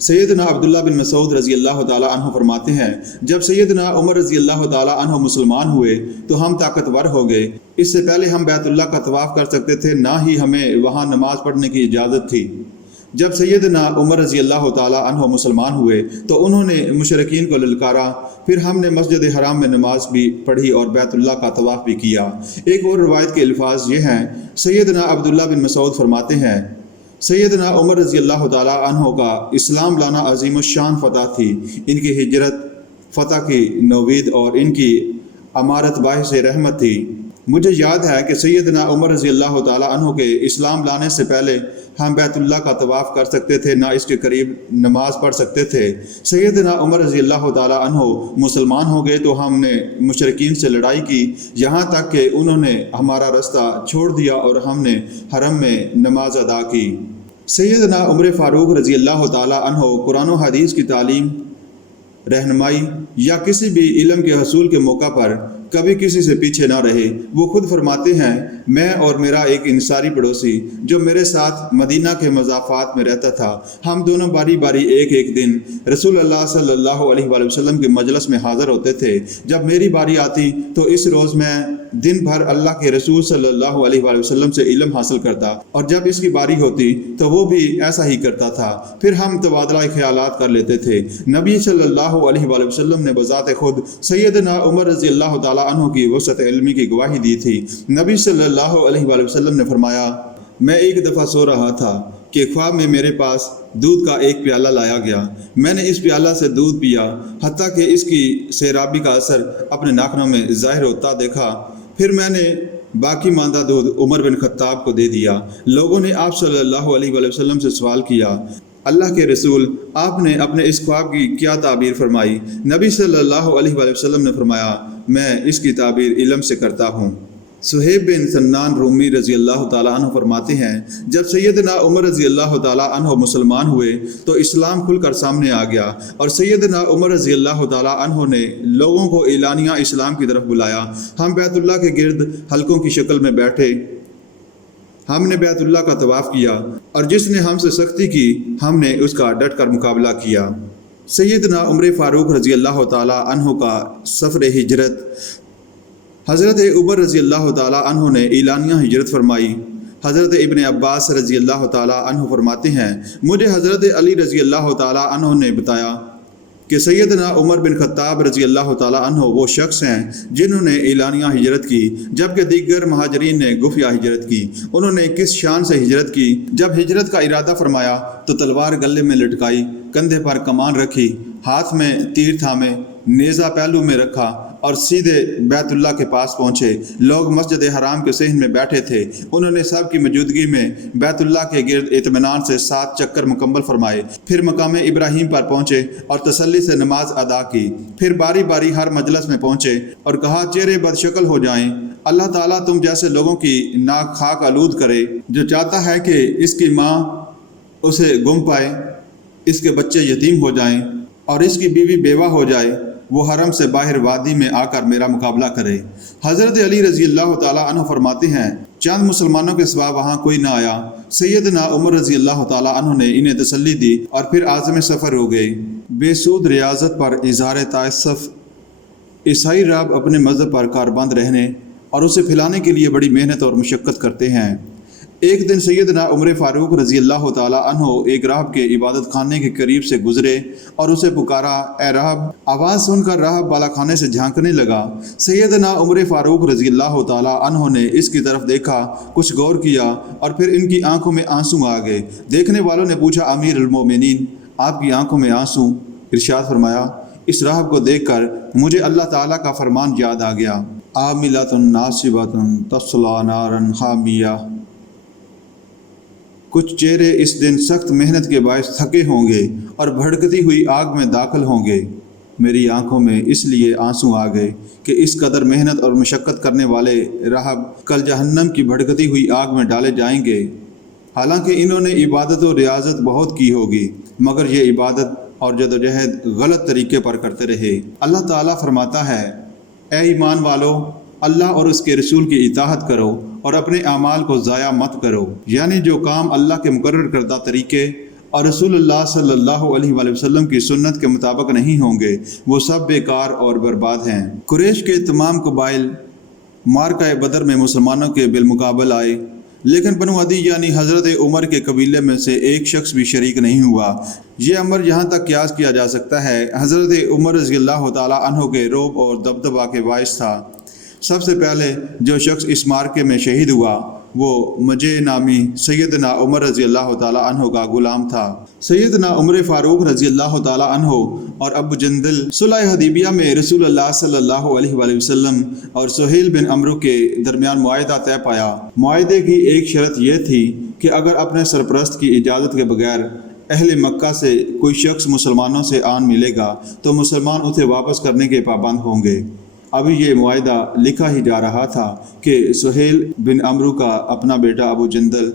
سیدنا عبداللہ بن مسعود رضی اللہ تعالیٰ عنہ فرماتے ہیں جب سیدنا عمر رضی اللہ تعالیٰ عنہ مسلمان ہوئے تو ہم طاقتور ہو گئے۔ اس سے پہلے ہم بیت اللہ کا طواف کر سکتے تھے، نہ ہی ہمیں وہاں نماز پڑھنے کی اجازت تھی۔ جب سیدنا عمر رضی اللہ تعالیٰ عنہ مسلمان ہوئے تو انہوں نے مشرکین کو للکارا، پھر ہم نے مسجد حرام میں نماز بھی پڑھی اور بیت اللہ کا طواف بھی کیا۔ ایک اور روایت کے الفاظ یہ ہیں، سیدنا عبداللہ بن مسعود فرماتے ہیں سیدنا عمر رضی اللہ تعالیٰ عنہ کا اسلام لانا عظیم الشان فتح تھی، ان کی ہجرت فتح کی نوید اور ان کی امارت باعث رحمت تھی۔ مجھے یاد ہے کہ سیدنا عمر رضی اللہ تعالیٰ عنہ کے اسلام لانے سے پہلے ہم بیت اللہ کا طواف کر سکتے تھے، نہ اس کے قریب نماز پڑھ سکتے تھے۔ سیدنا عمر رضی اللہ تعالیٰ عنہ مسلمان ہو گئے تو ہم نے مشرکین سے لڑائی کی، یہاں تک کہ انہوں نے ہمارا رستہ چھوڑ دیا اور ہم نے حرم میں نماز ادا کی۔ سیدنا عمر فاروق رضی اللہ تعالیٰ عنہ قرآن و حدیث کی تعلیم، رہنمائی یا کسی بھی علم کے حصول کے موقع پر کبھی کسی سے پیچھے نہ رہے۔ وہ خود فرماتے ہیں، میں اور میرا ایک انصاری پڑوسی جو میرے ساتھ مدینہ کے مضافات میں رہتا تھا، ہم دونوں باری باری ایک دن رسول اللہ صلی اللہ علیہ وآلہ وسلم کے مجلس میں حاضر ہوتے تھے۔ جب میری باری آتی تو اس روز میں دن بھر اللہ کے رسول صلی اللہ علیہ وآلہ وسلم سے علم حاصل کرتا، اور جب اس کی باری ہوتی تو وہ بھی ایسا ہی کرتا تھا۔ پھر ہم تبادلہ خیالات کر لیتے تھے۔ نبی صلی اللہ علیہ وآلہ وسلم نے بذات خود سیدنا عمر رضی اللہ تعالیٰ عنہ کی وسعت علمی کی گواہی دی تھی۔ نبی صلی اللہ علیہ وآلہ وسلم نے فرمایا، میں ایک دفعہ سو رہا تھا کہ خواب میں میرے پاس دودھ کا ایک پیالہ لایا گیا۔ میں نے اس پیالہ سے دودھ پیا حتیٰ کہ اس کی سیرابی کا اثر اپنے ناخنوں میں ظاہر ہوتا دیکھا۔ پھر میں نے باقی ماندہ دودھ عمر بن خطاب کو دے دیا۔ لوگوں نے آپ صلی اللہ علیہ وآلہ وسلم سے سوال کیا، اللہ کے رسول، آپ نے اپنے اس خواب کی کیا تعبیر فرمائی؟ نبی صلی اللہ علیہ وآلہ وسلم نے فرمایا، میں اس کی تعبیر علم سے کرتا ہوں۔ صہیب بن سنان رومی رضی اللہ تعالیٰ عنہ فرماتے ہیں، جب سیدنا عمر رضی اللہ تعالیٰ عنہ مسلمان ہوئے تو اسلام کھل کر سامنے آ گیا، اور سیدنا عمر رضی اللہ تعالیٰ عنہ نے لوگوں کو اعلانیہ اسلام کی طرف بلایا۔ ہم بیت اللہ کے گرد حلقوں کی شکل میں بیٹھے، ہم نے بیت اللہ کا طواف کیا، اور جس نے ہم سے سختی کی ہم نے اس کا ڈٹ کر مقابلہ کیا۔ سیدنا عمر فاروق رضی اللہ تعالیٰ عنہ کا سفر ہجرت۔ حضرت عمر رضی اللہ تعالیٰ عنہ نے اعلانیہ ہجرت فرمائی۔ حضرت ابن عباس رضی اللہ تعالیٰ عنہ فرماتے ہیں، مجھے حضرت علی رضی اللہ تعالیٰ عنہ نے بتایا کہ سیدنا عمر بن خطاب رضی اللہ تعالیٰ عنہ وہ شخص ہیں جنہوں نے اعلانیہ ہجرت کی، جبکہ دیگر مہاجرین نے خفیہ ہجرت کی۔ انہوں نے کس شان سے ہجرت کی؟ جب ہجرت کا ارادہ فرمایا تو تلوار گلے میں لٹکائی، کندھے پر کمان رکھی، ہاتھ میں تیر تھامے، نیزہ پہلو میں رکھا اور سیدھے بیت اللہ کے پاس پہنچے۔ لوگ مسجد حرام کے صحن میں بیٹھے تھے۔ انہوں نے سب کی موجودگی میں بیت اللہ کے گرد اطمینان سے 7 چکر مکمل فرمائے، پھر مقام ابراہیم پر پہنچے اور تسلی سے نماز ادا کی۔ پھر باری باری ہر مجلس میں پہنچے اور کہا، چہرے بد شکل ہو جائیں، اللہ تعالیٰ تم جیسے لوگوں کی ناک خاک آلود کرے۔ جو چاہتا ہے کہ اس کی ماں اسے گم پائے، اس کے بچے یتیم ہو جائیں اور اس کی بیوی بیوہ ہو جائے، وہ حرم سے باہر وادی میں آ کر میرا مقابلہ کرے۔ حضرت علی رضی اللہ تعالیٰ عنہ فرماتے ہیں، چند مسلمانوں کے سوا وہاں کوئی نہ آیا۔ سیدنا عمر رضی اللہ تعالیٰ عنہ نے انہیں تسلی دی اور پھر عازم سفر ہو گئے۔ بے سود ریاضت پر اظہار تأسف۔ عیسائی رب اپنے مذہب پر کاربند رہنے اور اسے پھیلانے کے لیے بڑی محنت اور مشقت کرتے ہیں۔ ایک دن سیدنا عمر فاروق رضی اللہ تعالیٰ عنہ ایک راہب کے عبادت خانے کے قریب سے گزرے اور اسے پکارا، اے راہب! آواز سن کر راہب بالا خانے سے جھانکنے لگا۔ سیدنا عمر فاروق رضی اللہ تعالیٰ عنہ نے اس کی طرف دیکھا، کچھ غور کیا اور پھر ان کی آنکھوں میں آنسو آ گئے۔ دیکھنے والوں نے پوچھا، امیر المومنین، آپ کی آنکھوں میں آنسو؟ ارشاد فرمایا، اس راہب کو دیکھ کر مجھے اللہ تعالیٰ کا فرمان یاد آ گیا، عاملۃ ناصبۃ تصلیٰ نارا حامیہ۔ کچھ چہرے اس دن سخت محنت کے باعث تھکے ہوں گے اور بھڑکتی ہوئی آگ میں داخل ہوں گے۔ میری آنکھوں میں اس لیے آنسو آ گئے کہ اس قدر محنت اور مشقت کرنے والے راہب کل جہنم کی بھڑکتی ہوئی آگ میں ڈالے جائیں گے۔ حالانکہ انہوں نے عبادت و ریاضت بہت کی ہوگی، مگر یہ عبادت اور جدوجہد غلط طریقے پر کرتے رہے۔ اللہ تعالیٰ فرماتا ہے، اے ایمان والو، اللہ اور اس کے رسول کی اطاعت کرو اور اپنے اعمال کو ضائع مت کرو، یعنی جو کام اللہ کے مقرر کردہ طریقے اور رسول اللہ صلی اللہ علیہ وآلہ وسلم کی سنت کے مطابق نہیں ہوں گے، وہ سب بیکار اور برباد ہیں۔ قریش کے تمام قبائل معرکہ بدر میں مسلمانوں کے بالمقابل آئے، لیکن بنو عدی یعنی حضرت عمر کے قبیلے میں سے ایک شخص بھی شریک نہیں ہوا۔ یہ امر یہاں تک قیاس کیا جا سکتا ہے، حضرت عمر رضی اللہ تعالیٰ عنہ کے رعب اور دبدبہ کے باعث تھا۔ سب سے پہلے جو شخص اس معرکے میں شہید ہوا وہ مجے نامی سیدنا عمر رضی اللہ تعالیٰ عنہ کا غلام تھا۔ سیدنا عمر فاروق رضی اللہ تعالیٰ عنہ اور ابو جندل صلح حدیبیہ میں رسول اللہ صلی اللہ علیہ وآلہ وسلم اور سہیل بن عمرو کے درمیان معاہدہ طے پایا۔ معاہدے کی ایک شرط یہ تھی کہ اگر اپنے سرپرست کی اجازت کے بغیر اہل مکہ سے کوئی شخص مسلمانوں سے آن ملے گا تو مسلمان اسے واپس کرنے کے پابند ہوں گے۔ ابھی یہ معاہدہ لکھا ہی جا رہا تھا کہ سہیل بن عمرو کا اپنا بیٹا ابو جندل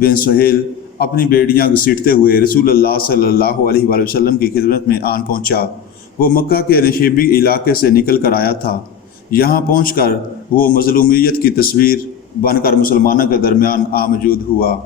بن سہیل اپنی بیڑیاں گھسیٹتے ہوئے رسول اللہ صلی اللہ علیہ وآلہ وسلم کی خدمت میں آن پہنچا۔ وہ مکہ کے نشیبی علاقے سے نکل کر آیا تھا۔ یہاں پہنچ کر وہ مظلومیت کی تصویر بن کر مسلمانوں کے درمیان موجود ہوا۔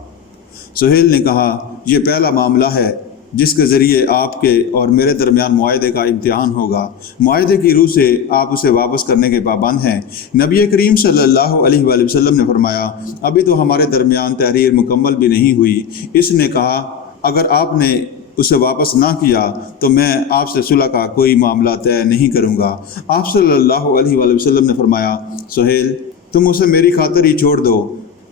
سہیل نے کہا، یہ پہلا معاملہ ہے جس کے ذریعے آپ کے اور میرے درمیان معاہدے کا امتحان ہوگا۔ معاہدے کی روح سے آپ اسے واپس کرنے کے پابند ہیں۔ نبی کریم صلی اللہ علیہ وآلہ وسلم نے فرمایا، ابھی تو ہمارے درمیان تحریر مکمل بھی نہیں ہوئی۔ اس نے کہا، اگر آپ نے اسے واپس نہ کیا تو میں آپ سے صلح کا کوئی معاملہ طے نہیں کروں گا۔ آپ صلی اللہ علیہ وآلہ وسلم نے فرمایا، سہیل تم اسے میری خاطر ہی چھوڑ دو۔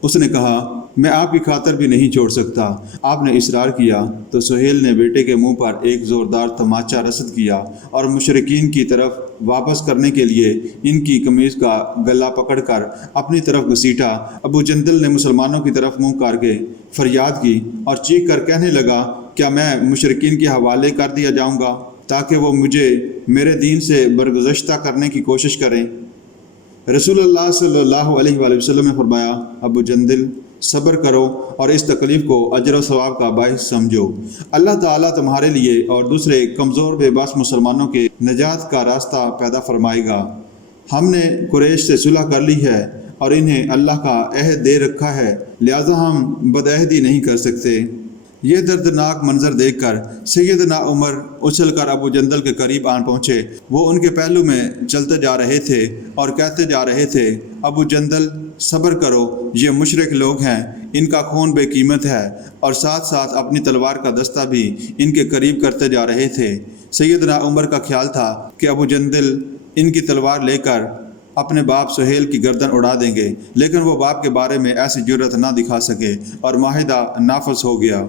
اس نے کہا، میں آپ کی خاطر بھی نہیں چھوڑ سکتا۔ آپ نے اصرار کیا تو سہیل نے بیٹے کے منہ پر ایک زوردار تماچا رسد کیا اور مشرکین کی طرف واپس کرنے کے لیے ان کی قمیض کا گلا پکڑ کر اپنی طرف گھسیٹا۔ ابو جندل نے مسلمانوں کی طرف منہ کر کے فریاد کی اور چیخ کر کہنے لگا، کیا میں مشرکین کے حوالے کر دیا جاؤں گا تاکہ وہ مجھے میرے دین سے برگزشتہ کرنے کی کوشش کریں؟ رسول اللہ صلی اللہ علیہ وآلہ وسلم نے فرمایا، ابو جندل صبر کرو اور اس تکلیف کو اجر و ثواب کا باعث سمجھو۔ اللہ تعالیٰ تمہارے لیے اور دوسرے کمزور بے بس مسلمانوں کے نجات کا راستہ پیدا فرمائے گا۔ ہم نے قریش سے صلح کر لی ہے اور انہیں اللہ کا عہد دے رکھا ہے، لہذا ہم بدعہدی نہیں کر سکتے۔ یہ دردناک منظر دیکھ کر سیدنا عمر اچھل کر ابو جندل کے قریب آن پہنچے۔ وہ ان کے پہلو میں چلتے جا رہے تھے اور کہتے جا رہے تھے، ابو جندل صبر کرو، یہ مشرک لوگ ہیں، ان کا خون بے قیمت ہے، اور ساتھ ساتھ اپنی تلوار کا دستہ بھی ان کے قریب کرتے جا رہے تھے۔ سیدنا عمر کا خیال تھا کہ ابو جندل ان کی تلوار لے کر اپنے باپ سہیل کی گردن اڑا دیں گے، لیکن وہ باپ کے بارے میں ایسی جرأت نہ دکھا سکے اور معاہدہ نافذ ہو گیا۔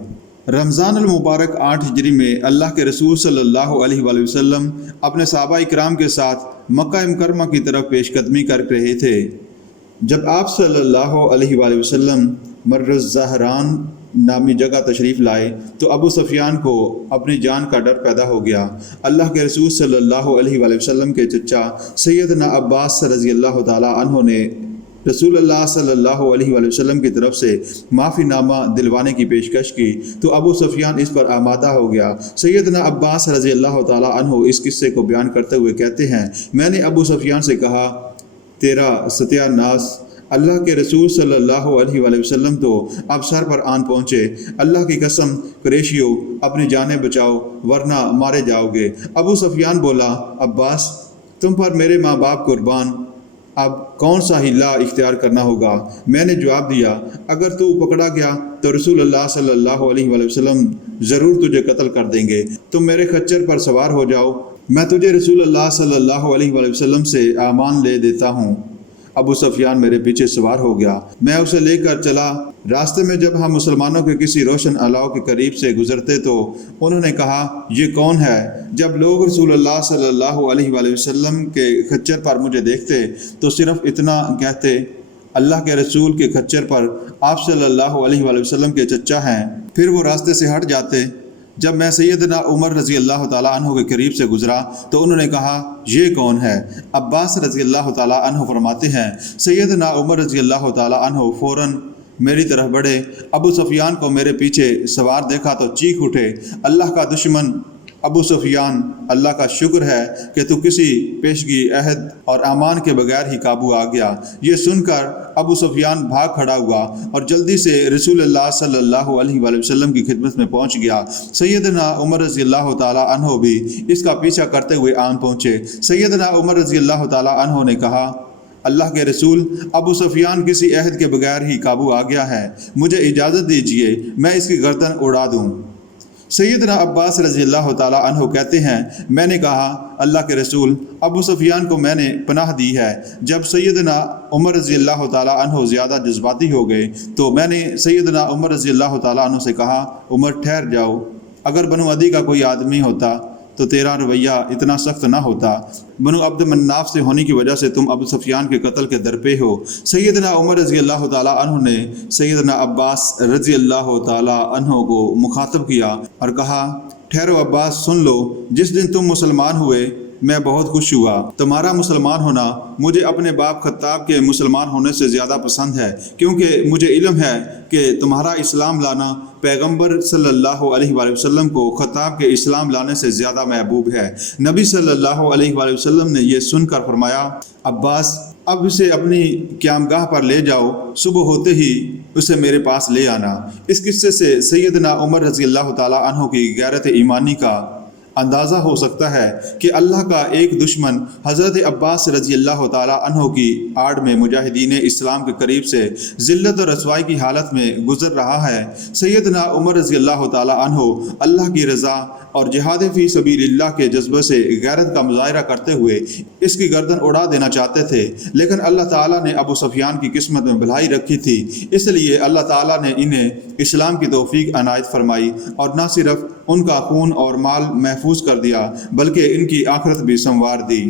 رمضان المبارک 8 ہجری میں اللہ کے رسول صلی اللہ علیہ وآلہ وسلم اپنے صحابہ کرام کے ساتھ مکہ مکرمہ کی طرف پیش قدمی کر رہے تھے۔ جب آپ صلی اللہ علیہ وآلہ وسلم مر الزہران نامی جگہ تشریف لائے تو ابو سفیان کو اپنی جان کا ڈر پیدا ہو گیا۔ اللہ کے رسول صلی اللہ علیہ وآلہ وسلم کے چچا سیدنا عباس رضی اللہ تعالیٰ عنہ نے رسول اللہ صلی اللہ علیہ وآلہ وسلم کی طرف سے معافی نامہ دلوانے کی پیشکش کی تو ابو سفیان اس پر آمادہ ہو گیا۔ سیدنا عباس رضی اللہ تعالیٰ عنہ اس قصے کو بیان کرتے ہوئے کہتے ہیں، میں نے ابو سفیان سے کہا، تیرا ستیہ ناس، اللہ کے رسول صلی اللہ علیہ وآلہ وسلم تو اب سر پر آن پہنچے، اللہ کی قسم قریشیو اپنی جانیں بچاؤ ورنہ مارے جاؤ گے۔ ابو سفیان بولا، عباس تم پر میرے ماں باپ قربان، اب کون سا ہیلہ اختیار کرنا ہوگا؟ میں نے جواب دیا، اگر تو پکڑا گیا تو رسول اللہ صلی اللہ علیہ وآلہ وسلم ضرور تجھے قتل کر دیں گے، تم میرے خچر پر سوار ہو جاؤ، میں تجھے رسول اللہ صلی اللہ علیہ وآلہ وسلم سے امان لے دیتا ہوں۔ ابو سفیان میرے پیچھے سوار ہو گیا، میں اسے لے کر چلا۔ راستے میں جب ہم مسلمانوں کے کسی روشن الاؤ کے قریب سے گزرتے تو انہوں نے کہا، یہ کون ہے؟ جب لوگ رسول اللہ صلی اللہ علیہ وآلہ وسلم کے خچر پر مجھے دیکھتے تو صرف اتنا کہتے، اللہ کے رسول کے خچر پر آپ صلی اللہ علیہ وآلہ وسلم کے چچا ہیں، پھر وہ راستے سے ہٹ جاتے۔ جب میں سیدنا عمر رضی اللہ تعالیٰ عنہ کے قریب سے گزرا تو انہوں نے کہا، یہ کون ہے؟ عباس رضی اللہ تعالیٰ عنہ فرماتے ہیں، سیدنا عمر رضی اللہ تعالیٰ عنہ فوراً میری طرف بڑھے، ابو سفیان کو میرے پیچھے سوار دیکھا تو چیخ اٹھے، اللہ کا دشمن ابو سفیان، اللہ کا شکر ہے کہ تو کسی پیشگی عہد اور امان کے بغیر ہی قابو آ گیا۔ یہ سن کر ابو سفیان بھاگ کھڑا ہوا اور جلدی سے رسول اللہ صلی اللہ علیہ وآلہ وسلم کی خدمت میں پہنچ گیا۔ سیدنا عمر رضی اللہ تعالیٰ عنہ بھی اس کا پیچھا کرتے ہوئے آن پہنچے۔ سیدنا عمر رضی اللہ تعالیٰ عنہ نے کہا، اللہ کے رسول، ابو سفیان کسی عہد کے بغیر ہی قابو آ گیا ہے، مجھے اجازت دیجیے میں اس کی گردن اڑا دوں۔ سیدنا عباس رضی اللہ تعالیٰ عنہ کہتے ہیں، میں نے کہا، اللہ کے رسول، ابو سفیان کو میں نے پناہ دی ہے۔ جب سیدنا عمر رضی اللہ تعالیٰ عنہ زیادہ جذباتی ہو گئے تو میں نے سیدنا عمر رضی اللہ تعالیٰ عنہ سے کہا، عمر ٹھہر جاؤ، اگر بنو عدی کا کوئی آدمی ہوتا تو تیرا رویہ اتنا سخت نہ ہوتا۔ بنو عبد مناف سے ہونے کی وجہ سے تم ابو سفیان کے قتل کے درپے ہو۔ سیدنا عمر رضی اللہ تعالیٰ عنہ نے سیدنا عباس رضی اللہ تعالیٰ عنہ کو مخاطب کیا اور کہا، ٹھہرو عباس، سن لو، جس دن تم مسلمان ہوئے میں بہت خوش ہوا۔ تمہارا مسلمان ہونا مجھے اپنے باپ خطاب کے مسلمان ہونے سے زیادہ پسند ہے، کیونکہ مجھے علم ہے کہ تمہارا اسلام لانا پیغمبر صلی اللہ علیہ وآلہ وسلم کو خطاب کے اسلام لانے سے زیادہ محبوب ہے۔ نبی صلی اللہ علیہ وآلہ وسلم نے یہ سن کر فرمایا، عباس، اب اسے اپنی قیامگاہ پر لے جاؤ، صبح ہوتے ہی اسے میرے پاس لے آنا۔ اس قصے سے سیدنا عمر رضی اللہ تعالیٰ عنہ کی غیرت ایمانی کا اندازہ ہو سکتا ہے کہ اللہ کا ایک دشمن حضرت عباس رضی اللہ تعالیٰ عنہ کی آڑ میں مجاہدین اسلام کے قریب سے ذلت اور رسوائی کی حالت میں گزر رہا ہے۔ سیدنا عمر رضی اللہ تعالیٰ عنہ اللہ کی رضا اور جہاد فی سبیل اللہ کے جذبے سے غیرت کا مظاہرہ کرتے ہوئے اس کی گردن اڑا دینا چاہتے تھے، لیکن اللہ تعالیٰ نے ابو سفیان کی قسمت میں بھلائی رکھی تھی، اس لیے اللہ تعالیٰ نے انہیں اسلام کی توفیق عنایت فرمائی اور نہ صرف ان کا خون اور مال محفوظ کر دیا بلکہ ان کی آخرت بھی سنوار دی۔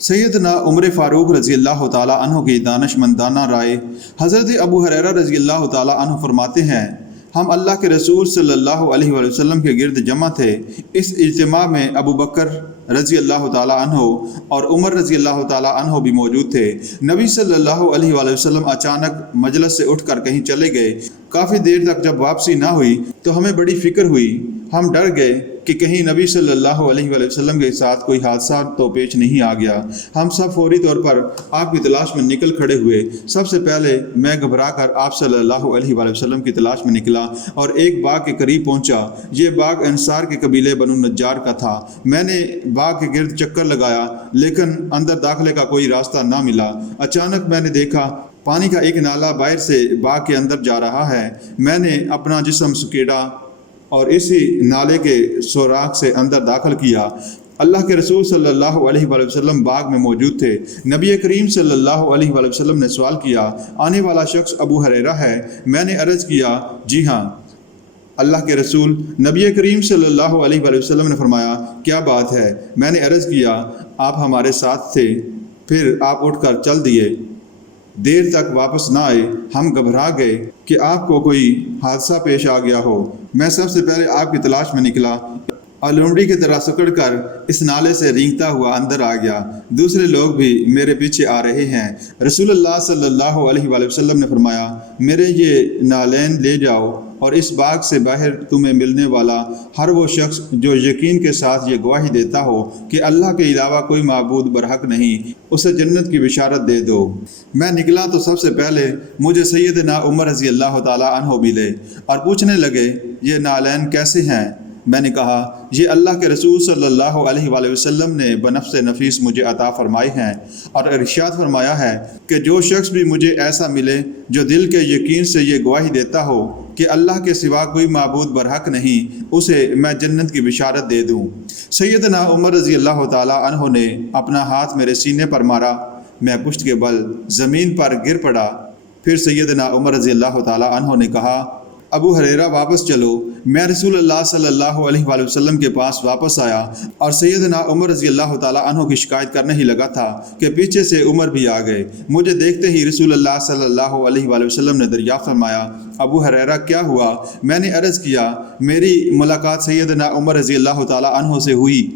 سیدنا عمر فاروق رضی اللہ تعالیٰ عنہ کی دانش مندانہ رائے۔ حضرت ابو ہریرہ رضی اللہ تعالیٰ عنہ فرماتے ہیں، ہم اللہ کے رسول صلی اللہ علیہ وآلہ وسلم کے گرد جمع تھے۔ اس اجتماع میں ابو بکر رضی اللہ تعالیٰ عنہ اور عمر رضی اللہ تعالیٰ عنہ بھی موجود تھے۔ نبی صلی اللہ علیہ وآلہ وسلم اچانک مجلس سے اٹھ کر کہیں چلے گئے۔ کافی دیر تک جب واپسی نہ ہوئی تو ہمیں بڑی فکر ہوئی۔ ہم ڈر گئے کہ کہیں نبی صلی اللہ علیہ وآلہ وسلم کے ساتھ کوئی حادثہ تو پیش نہیں آ گیا۔ ہم سب فوری طور پر آپ کی تلاش میں نکل کھڑے ہوئے۔ سب سے پہلے میں گھبرا کر آپ صلی اللہ علیہ وآلہ وسلم کی تلاش میں نکلا اور ایک باغ کے قریب پہنچا۔ یہ باغ انصار کے قبیلے بنو نجار کا تھا۔ میں نے باغ کے گرد چکر لگایا لیکن اندر داخلے کا کوئی راستہ نہ ملا۔ اچانک میں نے دیکھا پانی کا ایک نالا باہر سے باغ کے اندر جا رہا ہے۔ میں نے اپنا جسم سکیڑا اور اسی نالے کے سوراخ سے اندر داخل کیا۔ اللہ کے رسول صلی اللہ علیہ وآلہ وسلم باغ میں موجود تھے۔ نبی کریم صلی اللہ علیہ وآلہ وسلم نے سوال کیا، آنے والا شخص ابو ہریرہ ہے؟ میں نے عرض کیا، جی ہاں اللہ کے رسول۔ نبی کریم صلی اللہ علیہ وآلہ وسلم نے فرمایا، کیا بات ہے؟ میں نے عرض کیا، آپ ہمارے ساتھ تھے، پھر آپ اٹھ کر چل دیے، دیر تک واپس نہ آئے۔ ہم گھبرا گئے کہ آپ کو کوئی حادثہ پیش آ گیا ہو۔ میں سب سے پہلے آپ کی تلاش میں نکلا اور لومڑی کی طرح سکڑ کر اس نالے سے رینگتا ہوا اندر آ گیا۔ دوسرے لوگ بھی میرے پیچھے آ رہے ہیں۔ رسول اللہ صلی اللہ علیہ وآلہ وسلم نے فرمایا، میرے یہ نالین لے جاؤ اور اس باغ سے باہر تمہیں ملنے والا ہر وہ شخص جو یقین کے ساتھ یہ گواہی دیتا ہو کہ اللہ کے علاوہ کوئی معبود برحق نہیں، اسے جنت کی بشارت دے دو۔ میں نکلا تو سب سے پہلے مجھے سیدنا عمر رضی اللہ تعالیٰ عنہ ملے اور پوچھنے لگے، یہ نالین کیسے ہیں؟ میں نے کہا، یہ اللہ کے رسول صلی اللہ علیہ وآلہ وسلم نے بنفس نفیس مجھے عطا فرمائے ہیں، اور ارشاد فرمایا ہے کہ جو شخص بھی مجھے ایسا ملے جو دل کے یقین سے یہ گواہی دیتا ہو کہ اللہ کے سوا کوئی معبود برحق نہیں، اسے میں جنت کی بشارت دے دوں۔ سیدنا عمر رضی اللہ تعالیٰ عنہ نے اپنا ہاتھ میرے سینے پر مارا، میں پشت کے بل زمین پر گر پڑا۔ پھر سیدنا عمر رضی اللہ تعالیٰ عنہ نے کہا، ابو ہریرہ واپس چلو۔ میں رسول اللہ صلی اللہ علیہ وآلہ وسلم کے پاس واپس آیا اور سیدنا عمر رضی اللہ تعالیٰ عنہ کی شکایت کرنے ہی لگا تھا کہ پیچھے سے عمر بھی آ گئے۔ مجھے دیکھتے ہی رسول اللہ صلی اللہ علیہ وآلہ وسلم نے دریافت فرمایا، ابو ہریرہ کیا ہوا؟ میں نے عرض کیا، میری ملاقات سیدنا عمر رضی اللہ تعالیٰ عنہ سے ہوئی،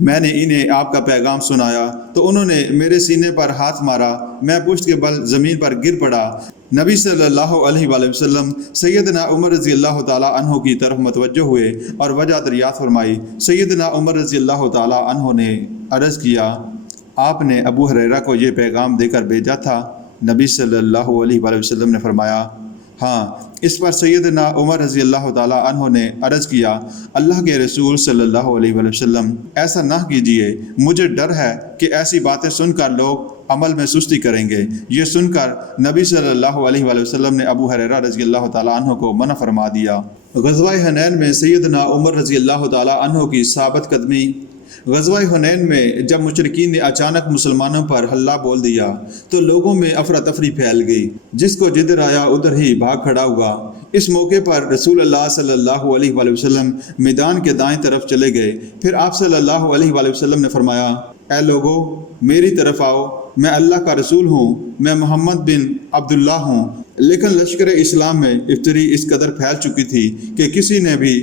میں نے انہیں آپ کا پیغام سنایا تو انہوں نے میرے سینے پر ہاتھ مارا، میں پشت کے بل زمین پر گر پڑا۔ نبی صلی اللہ علیہ وآلہ وسلم سیدنا عمر رضی اللہ تعالیٰ عنہ کی طرف متوجہ ہوئے اور وجہ دریافت فرمائی۔ سیدنا عمر رضی اللہ تعالیٰ عنہ نے عرض کیا، آپ نے ابو ہریرہ کو یہ پیغام دے کر بھیجا تھا؟ نبی صلی اللہ علیہ وآلہ وسلم نے فرمایا ہاں۔ اس پر سیدنا عمر رضی اللہ تعالیٰ عنہ نے عرض کیا، اللہ کے رسول صلی اللہ علیہ وآلہ وسلم ایسا نہ کیجیے، مجھے ڈر ہے کہ ایسی باتیں سن کر لوگ عمل میں سستی کریں گے۔ یہ سن کر نبی صلی اللہ علیہ وآلہ وسلم نے ابو ہریرہ رضی اللہ تعالیٰ عنہ کو منع فرما دیا۔ غزوہ حنین میں سیدنا عمر رضی اللہ تعالیٰ عنہ کی ثابت قدمی۔ غزوہ حنین میں جب مشرکین نے اچانک مسلمانوں پر حملہ بول دیا تو لوگوں میں افراتفری پھیل گئی، جس کو جدھر آیا ادھر ہی بھاگ کھڑا ہوا۔ اس موقع پر رسول اللہ صلی اللہ علیہ وآلہ وسلم میدان کے دائیں طرف چلے گئے۔ پھر آپ صلی اللہ علیہ وآلہ وسلم نے فرمایا، اے لوگو میری طرف آؤ، میں اللہ کا رسول ہوں، میں محمد بن عبداللہ ہوں۔ لیکن لشکر اسلام میں افطری اس قدر پھیل چکی تھی کہ کسی نے بھی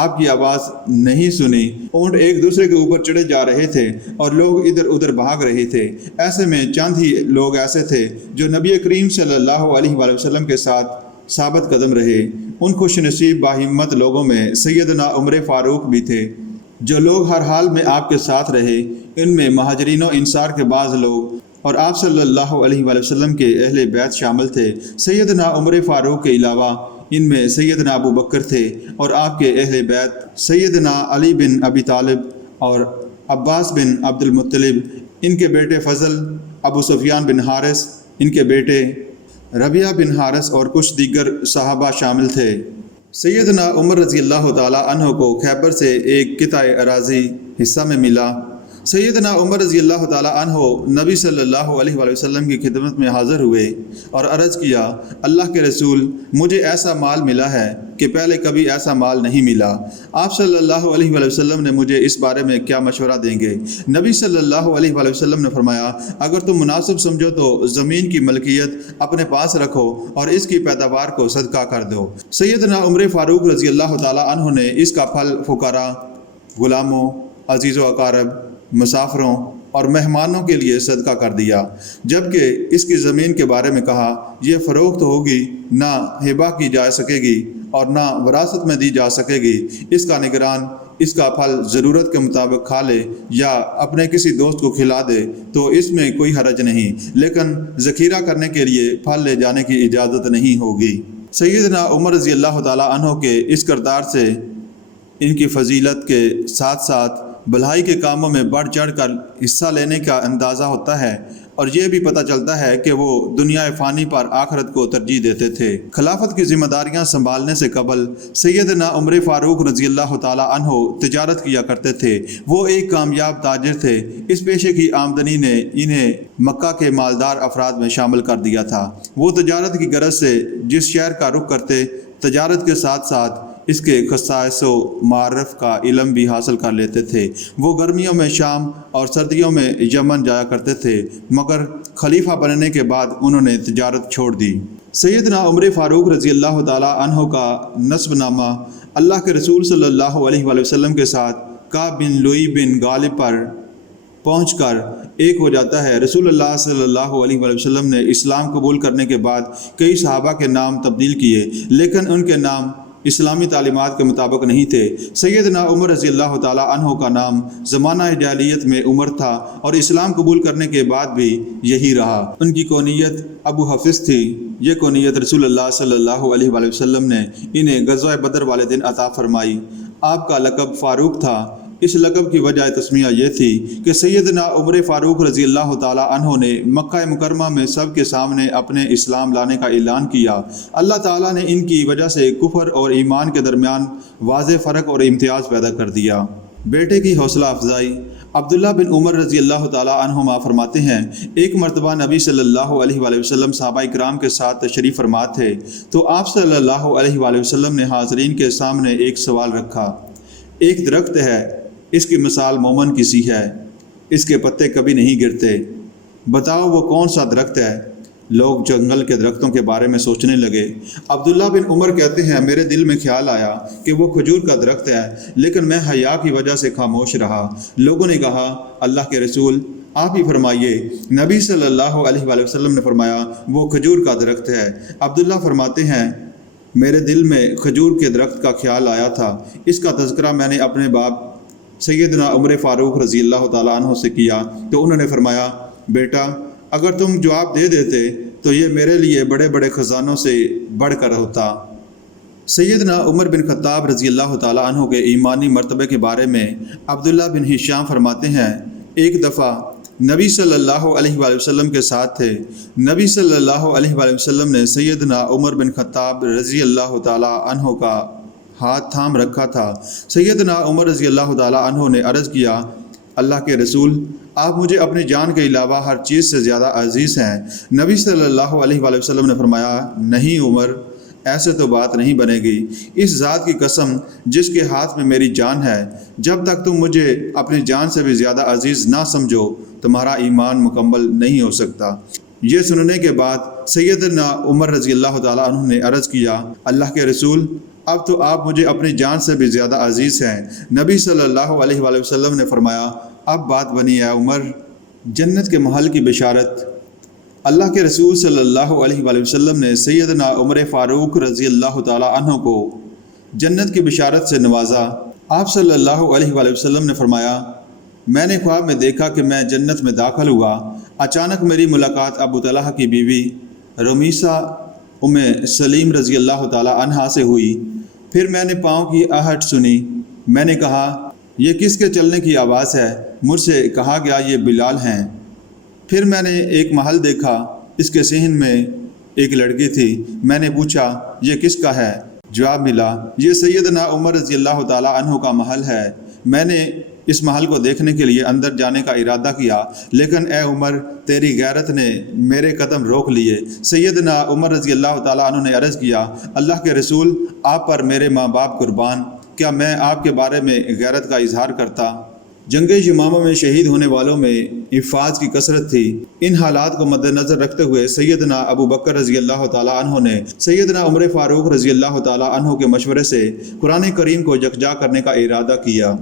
آپ کی آواز نہیں سنی۔ اونٹ ایک دوسرے کے اوپر چڑھے جا رہے تھے اور لوگ ادھر ادھر بھاگ رہے تھے۔ ایسے میں چند ہی لوگ ایسے تھے جو نبی کریم صلی اللہ علیہ وآلہ وسلم کے ساتھ ثابت قدم رہے۔ ان خوش نصیب باہمت لوگوں میں سیدنا عمر فاروق بھی تھے، جو لوگ ہر حال میں آپ کے ساتھ رہے۔ ان میں مہاجرین و انصار کے بعض لوگ اور آپ صلی اللہ علیہ وآلہ وسلم کے اہل بیت شامل تھے۔ سیدنا عمر فاروق کے علاوہ ان میں سیدنا ابو بکر تھے اور آپ کے اہل بیت سیدنا علی بن ابی طالب اور عباس بن عبد المطلب، ان کے بیٹے فضل، ابو سفیان بن حارث، ان کے بیٹے ربیعہ بن حارث اور کچھ دیگر صحابہ شامل تھے۔ سیدنا عمر رضی اللہ تعالیٰ عنہ کو خیبر سے ایک قطع اراضی حصہ میں ملا۔ سیدنا عمر رضی اللہ تعالیٰ عنہ نبی صلی اللہ علیہ وآلہ وسلم کی خدمت میں حاضر ہوئے اور عرض کیا، اللہ کے رسول مجھے ایسا مال ملا ہے کہ پہلے کبھی ایسا مال نہیں ملا۔ آپ صلی اللہ علیہ وآلہ وسلم نے مجھے اس بارے میں کیا مشورہ دیں گے؟ نبی صلی اللہ علیہ وآلہ وسلم نے فرمایا، اگر تم مناسب سمجھو تو زمین کی ملکیت اپنے پاس رکھو اور اس کی پیداوار کو صدقہ کر دو۔ سیدنا عمر فاروق رضی اللہ تعالیٰ عنہ نے اس کا پھل فقراء، غلاموں، عزیز و اقارب، مسافروں اور مہمانوں کے لیے صدقہ کر دیا، جبکہ اس کی زمین کے بارے میں کہا، یہ فروخت ہوگی، نہ ہبہ کی جا سکے گی اور نہ وراثت میں دی جا سکے گی۔ اس کا نگران اس کا پھل ضرورت کے مطابق کھا لے یا اپنے کسی دوست کو کھلا دے تو اس میں کوئی حرج نہیں، لیکن ذخیرہ کرنے کے لیے پھل لے جانے کی اجازت نہیں ہوگی۔ سیدنا عمر رضی اللہ تعالیٰ عنہ کے اس کردار سے ان کی فضیلت کے ساتھ ساتھ بھلائی کے کاموں میں بڑھ چڑھ کر حصہ لینے کا اندازہ ہوتا ہے، اور یہ بھی پتہ چلتا ہے کہ وہ دنیا فانی پر آخرت کو ترجیح دیتے تھے۔ خلافت کی ذمہ داریاں سنبھالنے سے قبل سیدنا عمر فاروق رضی اللہ تعالیٰ عنہ تجارت کیا کرتے تھے۔ وہ ایک کامیاب تاجر تھے۔ اس پیشے کی آمدنی نے انہیں مکہ کے مالدار افراد میں شامل کر دیا تھا۔ وہ تجارت کی غرض سے جس شہر کا رخ کرتے، تجارت کے ساتھ ساتھ اس کے خصائص و معارف کا علم بھی حاصل کر لیتے تھے۔ وہ گرمیوں میں شام اور سردیوں میں یمن جایا کرتے تھے، مگر خلیفہ بننے کے بعد انہوں نے تجارت چھوڑ دی۔ سیدنا عمر فاروق رضی اللہ تعالیٰ عنہ کا نسب نامہ اللہ کے رسول صلی اللہ علیہ وآلہ وسلم کے ساتھ کعب بن لوئی بن غالب پر پہنچ کر ایک ہو جاتا ہے۔ رسول اللہ صلی اللہ علیہ وآلہ وسلم نے اسلام قبول کرنے کے بعد کئی صحابہ کے نام تبدیل کیے، لیکن ان کے نام اسلامی تعلیمات کے مطابق نہیں تھے۔ سیدنا عمر رضی اللہ تعالیٰ عنہ کا نام زمانہ جاہلیت میں عمر تھا اور اسلام قبول کرنے کے بعد بھی یہی رہا۔ ان کی کونیت ابو حفص تھی۔ یہ کونیت رسول اللہ صلی اللہ علیہ وآلہ وسلم نے انہیں غزوہ بدر والے دن عطا فرمائی۔ آپ کا لقب فاروق تھا۔ اس لقب کی وجہ تسمیہ یہ تھی کہ سیدنا عمر فاروق رضی اللہ تعالیٰ عنہ نے مکہ مکرمہ میں سب کے سامنے اپنے اسلام لانے کا اعلان کیا۔ اللہ تعالیٰ نے ان کی وجہ سے کفر اور ایمان کے درمیان واضح فرق اور امتیاز پیدا کر دیا۔ بیٹے کی حوصلہ افزائی۔ عبداللہ بن عمر رضی اللہ تعالیٰ عنہما فرماتے ہیں، ایک مرتبہ نبی صلی اللہ علیہ وآلہ وسلم صحابہ کرام کے ساتھ تشریف فرما تھے تو آپ صلی اللہ علیہ وآلہ وسلم نے حاضرین کے سامنے ایک سوال رکھا۔ ایک درخت ہے، اس کی مثال مومن کی سی ہے، اس کے پتے کبھی نہیں گرتے، بتاؤ وہ کون سا درخت ہے؟ لوگ جنگل کے درختوں کے بارے میں سوچنے لگے۔ عبداللہ بن عمر کہتے ہیں، میرے دل میں خیال آیا کہ وہ کھجور کا درخت ہے، لیکن میں حیا کی وجہ سے خاموش رہا۔ لوگوں نے کہا، اللہ کے رسول آپ ہی فرمائیے۔ نبی صلی اللہ علیہ وآلہ وسلم نے فرمایا وہ کھجور کا درخت ہے۔ عبداللہ فرماتے ہیں میرے دل میں کھجور کے درخت کا خیال آیا تھا۔ اس کا تذکرہ میں نے اپنے باپ سیدنا عمر فاروق رضی اللہ تعالیٰ عنہ سے کیا تو انہوں نے فرمایا بیٹا اگر تم جواب دے دیتے تو یہ میرے لیے بڑے بڑے خزانوں سے بڑھ کر ہوتا۔ سیدنا عمر بن خطاب رضی اللہ تعالیٰ عنہ کے ایمانی مرتبے کے بارے میں عبداللہ بن ہشام فرماتے ہیں ایک دفعہ نبی صلی اللہ علیہ وآلہ وسلم کے ساتھ تھے۔ نبی صلی اللہ علیہ وآلہ وسلم نے سیدنا عمر بن خطاب رضی اللہ تعالیٰ عنہ کا ہاتھ تھام رکھا تھا۔ سیدنا عمر رضی اللہ تعالیٰ عنہ نے عرض کیا اللہ کے رسول آپ مجھے اپنی جان کے علاوہ ہر چیز سے زیادہ عزیز ہیں۔ نبی صلی اللہ علیہ وآلہ وسلم نے فرمایا نہیں عمر ایسے تو بات نہیں بنے گی، اس ذات کی قسم جس کے ہاتھ میں میری جان ہے جب تک تم مجھے اپنی جان سے بھی زیادہ عزیز نہ سمجھو تمہارا ایمان مکمل نہیں ہو سکتا۔ یہ سننے کے بعد سیدنا عمر رضی اللہ تعالیٰ عنہ نے عرض کیا اللہ کے رسول اب تو آپ مجھے اپنی جان سے بھی زیادہ عزیز ہیں۔ نبی صلی اللہ علیہ وآلہ وسلم نے فرمایا اب بات بنی ہے عمر، جنت کے محل کی بشارت۔ اللہ کے رسول صلی اللہ علیہ وآلہ وسلم نے سیدنا عمر فاروق رضی اللہ تعالیٰ عنہ کو جنت کی بشارت سے نوازا۔ آپ صلی اللہ علیہ وآلہ وسلم نے فرمایا میں نے خواب میں دیکھا کہ میں جنت میں داخل ہوا، اچانک میری ملاقات ابو طلحہ کی بیوی رمیسہ ام سلیم رضی اللہ تعالیٰ عنہا سے ہوئی۔ پھر میں نے پاؤں کی آہٹ سنی، میں نے کہا یہ کس کے چلنے کی آواز ہے؟ مجھ سے کہا گیا یہ بلال ہیں۔ پھر میں نے ایک محل دیکھا، اس کے صحن میں ایک لڑکی تھی، میں نے پوچھا یہ کس کا ہے؟ جواب ملا یہ سیدنا عمر رضی اللہ تعالیٰ عنہ کا محل ہے۔ میں نے اس محل کو دیکھنے کے لیے اندر جانے کا ارادہ کیا لیکن اے عمر تیری غیرت نے میرے قدم روک لیے۔ سیدنا عمر رضی اللہ تعالیٰ عنہ نے عرض کیا اللہ کے رسول آپ پر میرے ماں باپ قربان، کیا میں آپ کے بارے میں غیرت کا اظہار کرتا؟ جنگ یمامہ میں شہید ہونے والوں میں حفاظ کی کثرت تھی۔ ان حالات کو مد نظر رکھتے ہوئے سیدنا ابو بکر رضی اللہ تعالیٰ عنہ نے سیدنا عمر فاروق رضی اللہ تعالیٰ عنہ کے مشورے سے قرآن کریم کو یکجا کرنے کا ارادہ کیا۔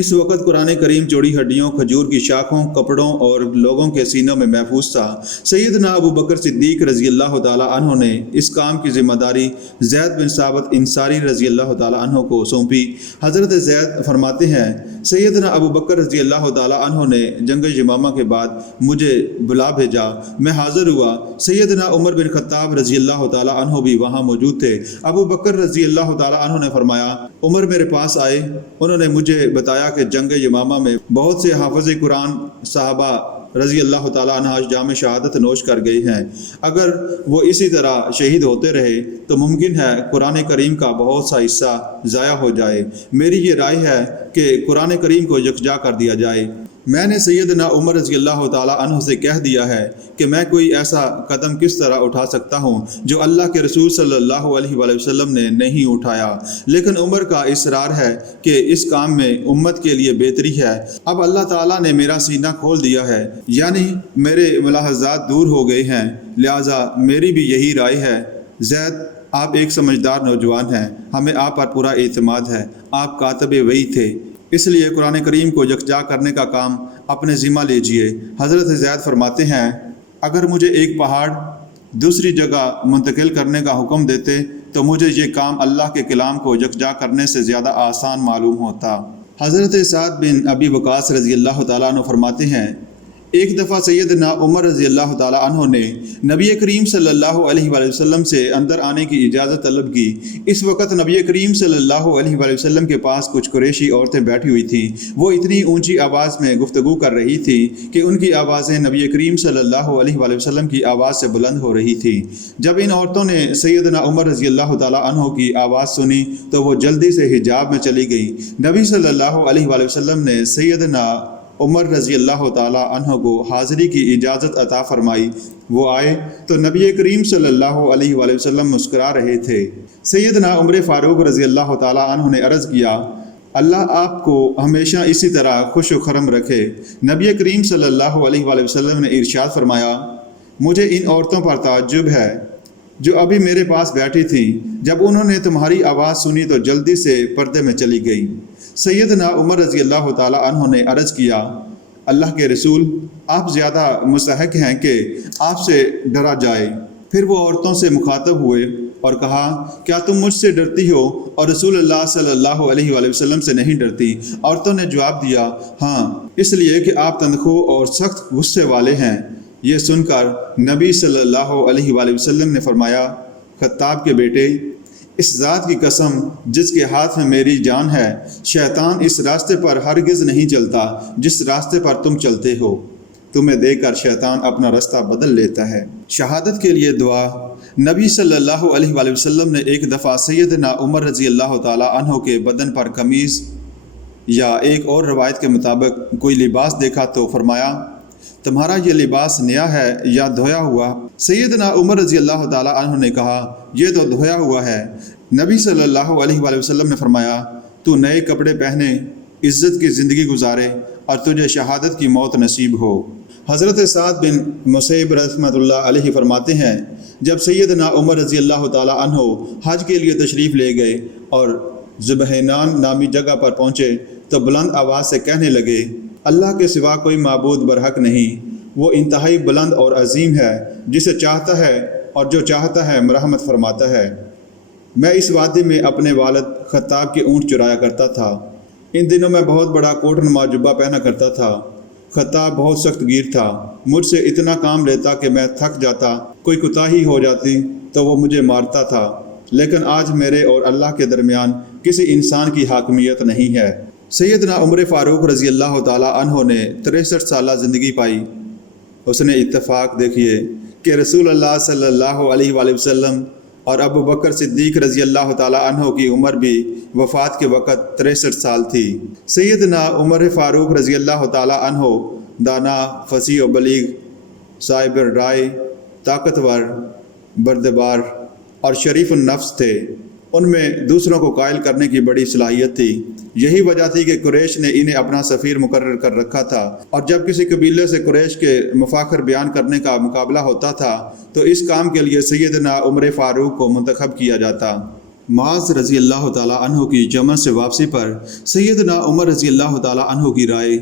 اس وقت قرآن کریم جوڑی ہڈیوں، کھجور کی شاخوں، کپڑوں اور لوگوں کے سینوں میں محفوظ تھا۔ سیدنا ابو بکر صدیق رضی اللہ تعالیٰ عنہ نے اس کام کی ذمہ داری زید بن ثابت انصاری رضی اللہ تعالیٰ عنہ کو سونپی۔ حضرت زید فرماتے ہیں سیدنا ابو بکر رضی اللہ تعالیٰ عنہ نے جنگ یمامہ کے بعد مجھے بلا بھیجا، میں حاضر ہوا۔ سیدنا عمر بن خطاب رضی اللہ تعالیٰ عنہ بھی وہاں موجود تھے۔ ابو بکر رضی اللہ تعالیٰ عنہ نے فرمایا عمر میرے پاس آئے، انہوں نے مجھے بتایا کہ جنگ یمامہ میں بہت سے حافظ قرآن صحابہ رضی اللہ تعالیٰ عنہ جام شہادت نوش کر گئے ہیں، اگر وہ اسی طرح شہید ہوتے رہے تو ممکن ہے قرآن کریم کا بہت سا حصہ ضائع ہو جائے۔ میری یہ رائے ہے کہ قرآن کریم کو یکجا کر دیا جائے۔ میں نے سیدنا عمر رضی اللہ تعالیٰ عنہ سے کہہ دیا ہے کہ میں کوئی ایسا قدم کس طرح اٹھا سکتا ہوں جو اللہ کے رسول صلی اللہ علیہ وآلہ وسلم نے نہیں اٹھایا، لیکن عمر کا اصرار ہے کہ اس کام میں امت کے لیے بہتری ہے۔ اب اللہ تعالیٰ نے میرا سینہ کھول دیا ہے، یعنی میرے ملاحظات دور ہو گئے ہیں، لہٰذا میری بھی یہی رائے ہے۔ زید آپ ایک سمجھدار نوجوان ہیں، ہمیں آپ پر پورا اعتماد ہے، آپ کاتب وحی تھے، اس لیے قرآن کریم کو یکجا کرنے کا کام اپنے ذمہ لیجئے۔ حضرت زید فرماتے ہیں اگر مجھے ایک پہاڑ دوسری جگہ منتقل کرنے کا حکم دیتے تو مجھے یہ کام اللہ کے کلام کو یکجا کرنے سے زیادہ آسان معلوم ہوتا۔ حضرت سعد بن ابی وقاص رضی اللہ تعالیٰ عنہ فرماتے ہیں ایک دفعہ سیدنا عمر رضی اللہ تعالیٰ عنہ نے نبی کریم صلی اللہ علیہ وآلہ وسلم سے اندر آنے کی اجازت طلب کی۔ اس وقت نبی کریم صلی اللہ علیہ وآلہ وسلم کے پاس کچھ قریشی عورتیں بیٹھی ہوئی تھیں، وہ اتنی اونچی آواز میں گفتگو کر رہی تھی کہ ان کی آوازیں نبی کریم صلی اللہ علیہ وآلہ وسلم کی آواز سے بلند ہو رہی تھی۔ جب ان عورتوں نے سیدنا عمر رضی اللہ تعالیٰ عنہ کی آواز سنی تو وہ جلدی سے حجاب میں چلی گئیں۔ نبی صلی اللہ علیہ وآلہ وسلم نے سیدنا عمر رضی اللہ تعالیٰ عنہ کو حاضری کی اجازت عطا فرمائی۔ وہ آئے تو نبی کریم صلی اللہ علیہ وآلہ وسلم مسکرا رہے تھے۔ سیدنا عمر فاروق رضی اللہ تعالیٰ عنہ نے عرض کیا اللہ آپ کو ہمیشہ اسی طرح خوش و خرم رکھے۔ نبی کریم صلی اللہ علیہ وآلہ وسلم نے ارشاد فرمایا مجھے ان عورتوں پر تعجب ہے جو ابھی میرے پاس بیٹھی تھیں، جب انہوں نے تمہاری آواز سنی تو جلدی سے پردے میں چلی گئی۔ سیدنا عمر رضی اللہ تعالیٰ عنہ نے عرض کیا اللہ کے رسول، آپ زیادہ مستحق ہیں کہ آپ سے ڈرا جائے۔ پھر وہ عورتوں سے مخاطب ہوئے اور کہا، کیا تم مجھ سے ڈرتی ہو اور رسول اللہ صلی اللہ علیہ وآلہ وسلم سے نہیں ڈرتی؟ عورتوں نے جواب دیا، ہاں، اس لیے کہ آپ تندخو اور سخت غصے والے ہیں۔ یہ سن کر نبی صلی اللہ علیہ وآلہ وسلم نے فرمایا، خطاب کے بیٹے، اس ذات کی قسم جس کے ہاتھ میں میری جان ہے، شیطان اس راستے پر ہرگز نہیں چلتا جس راستے پر تم چلتے ہو۔ تمہیں دیکھ کر شیطان اپنا راستہ بدل لیتا ہے۔ شہادت کے لیے دعا۔ نبی صلی اللہ علیہ وآلہ وسلم نے ایک دفعہ سیدنا عمر رضی اللہ تعالی عنہ کے بدن پر قمیض یا ایک اور روایت کے مطابق کوئی لباس دیکھا تو فرمایا، تمہارا یہ لباس نیا ہے یا دھویا ہوا؟ سیدنا عمر رضی اللہ تعالی عنہ نے کہا، یہ تو دھویا ہوا ہے۔ نبی صلی اللہ علیہ وآلہ وسلم نے فرمایا، تو نئے کپڑے پہنے، عزت کی زندگی گزارے اور تجھے شہادت کی موت نصیب ہو۔ حضرت سعد بن مسیب رحمۃ اللہ علیہ فرماتے ہیں، جب سیدنا عمر رضی اللہ تعالی عنہ حج کے لیے تشریف لے گئے اور ذبحینان نامی جگہ پر پہنچے تو بلند آواز سے کہنے لگے، اللہ کے سوا کوئی معبود برحق نہیں، وہ انتہائی بلند اور عظیم ہے، جسے چاہتا ہے اور جو چاہتا ہے مرحمت فرماتا ہے۔ میں اس وادی میں اپنے والد خطاب کے اونٹ چرایا کرتا تھا۔ ان دنوں میں بہت بڑا کوٹ نما جبہ پہنا کرتا تھا۔ خطاب بہت سخت گیر تھا، مجھ سے اتنا کام لیتا کہ میں تھک جاتا، کوئی کوتاہی ہو جاتی تو وہ مجھے مارتا تھا، لیکن آج میرے اور اللہ کے درمیان کسی انسان کی حاکمیت نہیں ہے۔ سیدنا عمر فاروق رضی اللہ تعالی عنہ نے 63 سالہ زندگی پائی۔ اس نے اتفاق دیکھیے کہ رسول اللہ صلی اللہ علیہ وآلہ وسلم اور ابو بکر صدیق رضی اللہ تعالی عنہ کی عمر بھی وفات کے وقت 63 سال تھی۔ سیدنا عمر فاروق رضی اللہ تعالی عنہ دانا، فصیح و بلیغ، صاحب رائے، طاقتور، بردبار اور شریف النفس تھے۔ ان میں دوسروں کو قائل کرنے کی بڑی صلاحیت تھی۔ یہی وجہ تھی کہ قریش نے انہیں اپنا سفیر مقرر کر رکھا تھا، اور جب کسی قبیلے سے قریش کے مفاخر بیان کرنے کا مقابلہ ہوتا تھا تو اس کام کے لیے سیدنا عمر فاروق کو منتخب کیا جاتا۔ معاذ رضی اللہ تعالی عنہ کی یمن سے واپسی پر سیدنا عمر رضی اللہ تعالی عنہ کی رائے۔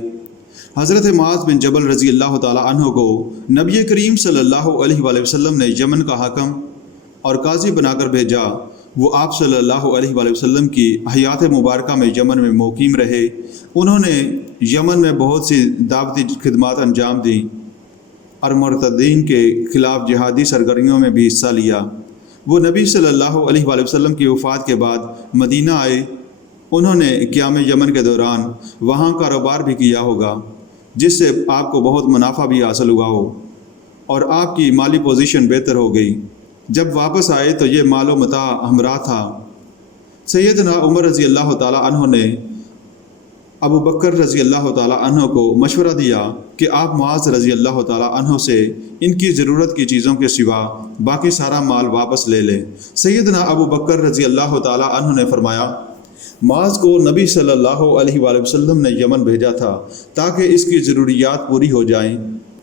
حضرت معاذ بن جبل رضی اللہ تعالی عنہ کو نبی کریم صلی اللہ علیہ وآلہ وسلم نے یمن کا حاکم اور قاضی بنا کر بھیجا۔ وہ آپ صلی اللہ علیہ وآلہ وسلم کی حیات مبارکہ میں یمن میں مقیم رہے۔ انہوں نے یمن میں بہت سی دعوتی خدمات انجام دیں اور مرتدین کے خلاف جہادی سرگرمیوں میں بھی حصہ لیا۔ وہ نبی صلی اللہ علیہ وآلہ وسلم کی وفات کے بعد مدینہ آئے۔ انہوں نے قیام یمن کے دوران وہاں کاروبار بھی کیا ہوگا، جس سے آپ کو بہت منافع بھی حاصل ہوا ہو اور آپ کی مالی پوزیشن بہتر ہو گئی۔ جب واپس آئے تو یہ مال و متاع ہمراہ تھا۔ سیدنا عمر رضی اللہ تعالی عنہ نے ابو بکر رضی اللہ تعالی عنہ کو مشورہ دیا کہ آپ معاذ رضی اللہ تعالی عنہ سے ان کی ضرورت کی چیزوں کے سوا باقی سارا مال واپس لے لیں۔ سیدنا ابو بکر رضی اللہ تعالی عنہ نے فرمایا، معاذ کو نبی صلی اللہ علیہ وآلہ وسلم نے یمن بھیجا تھا تاکہ اس کی ضروریات پوری ہو جائیں۔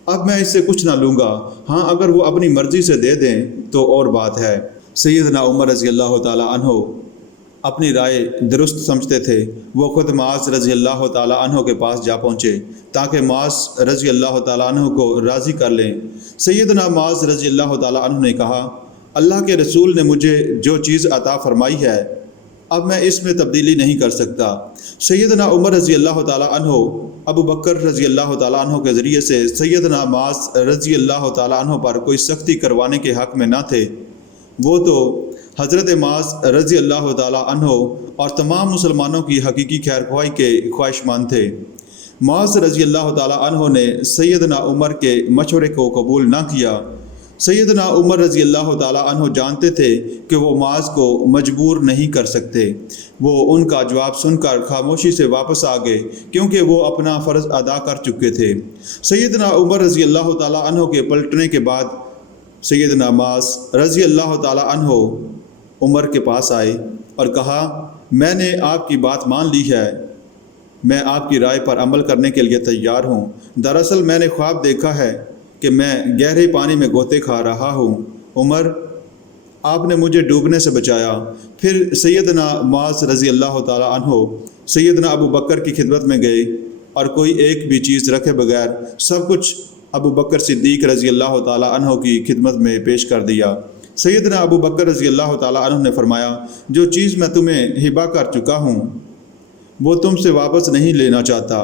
اب میں اس سے کچھ نہ لوں گا، ہاں اگر وہ اپنی مرضی سے دے دیں تو اور بات ہے۔ سیدنا عمر رضی اللہ تعالی عنہ اپنی رائے درست سمجھتے تھے۔ وہ خود معاذ رضی اللہ تعالی عنہ کے پاس جا پہنچے تاکہ معاذ رضی اللہ تعالی عنہ کو راضی کر لیں۔ سیدنا معاذ رضی اللہ تعالی عنہ نے کہا، اللہ کے رسول نے مجھے جو چیز عطا فرمائی ہے اب میں اس میں تبدیلی نہیں کر سکتا۔ سیدنا عمر رضی اللہ تعالی عنہ ابو بکر رضی اللہ تعالی عنہ کے ذریعے سے سیدنا معاذ رضی اللہ تعالی عنہ پر کوئی سختی کروانے کے حق میں نہ تھے۔ وہ تو حضرت معاذ رضی اللہ تعالی عنہ اور تمام مسلمانوں کی حقیقی خیر خواہی کے خواہش مند تھے۔ معاذ رضی اللہ تعالی عنہ نے سیدنا عمر کے مشورے کو قبول نہ کیا۔ سیدنا عمر رضی اللہ تعالی عنہ جانتے تھے کہ وہ معاذ کو مجبور نہیں کر سکتے۔ وہ ان کا جواب سن کر خاموشی سے واپس آ گئے کیونکہ وہ اپنا فرض ادا کر چکے تھے۔ سیدنا عمر رضی اللہ تعالی عنہ کے پلٹنے کے بعد سیدنا معاذ رضی اللہ تعالی عنہ عمر کے پاس آئے اور کہا، میں نے آپ کی بات مان لی ہے، میں آپ کی رائے پر عمل کرنے کے لیے تیار ہوں۔ دراصل میں نے خواب دیکھا ہے کہ میں گہرے پانی میں غوطے کھا رہا ہوں۔ عمر، آپ نے مجھے ڈوبنے سے بچایا۔ پھر سیدنا معاذ رضی اللہ تعالی عنہ سیدنا ابو بکر کی خدمت میں گئے اور کوئی ایک بھی چیز رکھے بغیر سب کچھ ابو بکر صدیق رضی اللہ تعالیٰ عنہ کی خدمت میں پیش کر دیا۔ سیدنا ابو بکر رضی اللہ تعالیٰ عنہ نے فرمایا، جو چیز میں تمہیں ہبہ کر چکا ہوں وہ تم سے واپس نہیں لینا چاہتا۔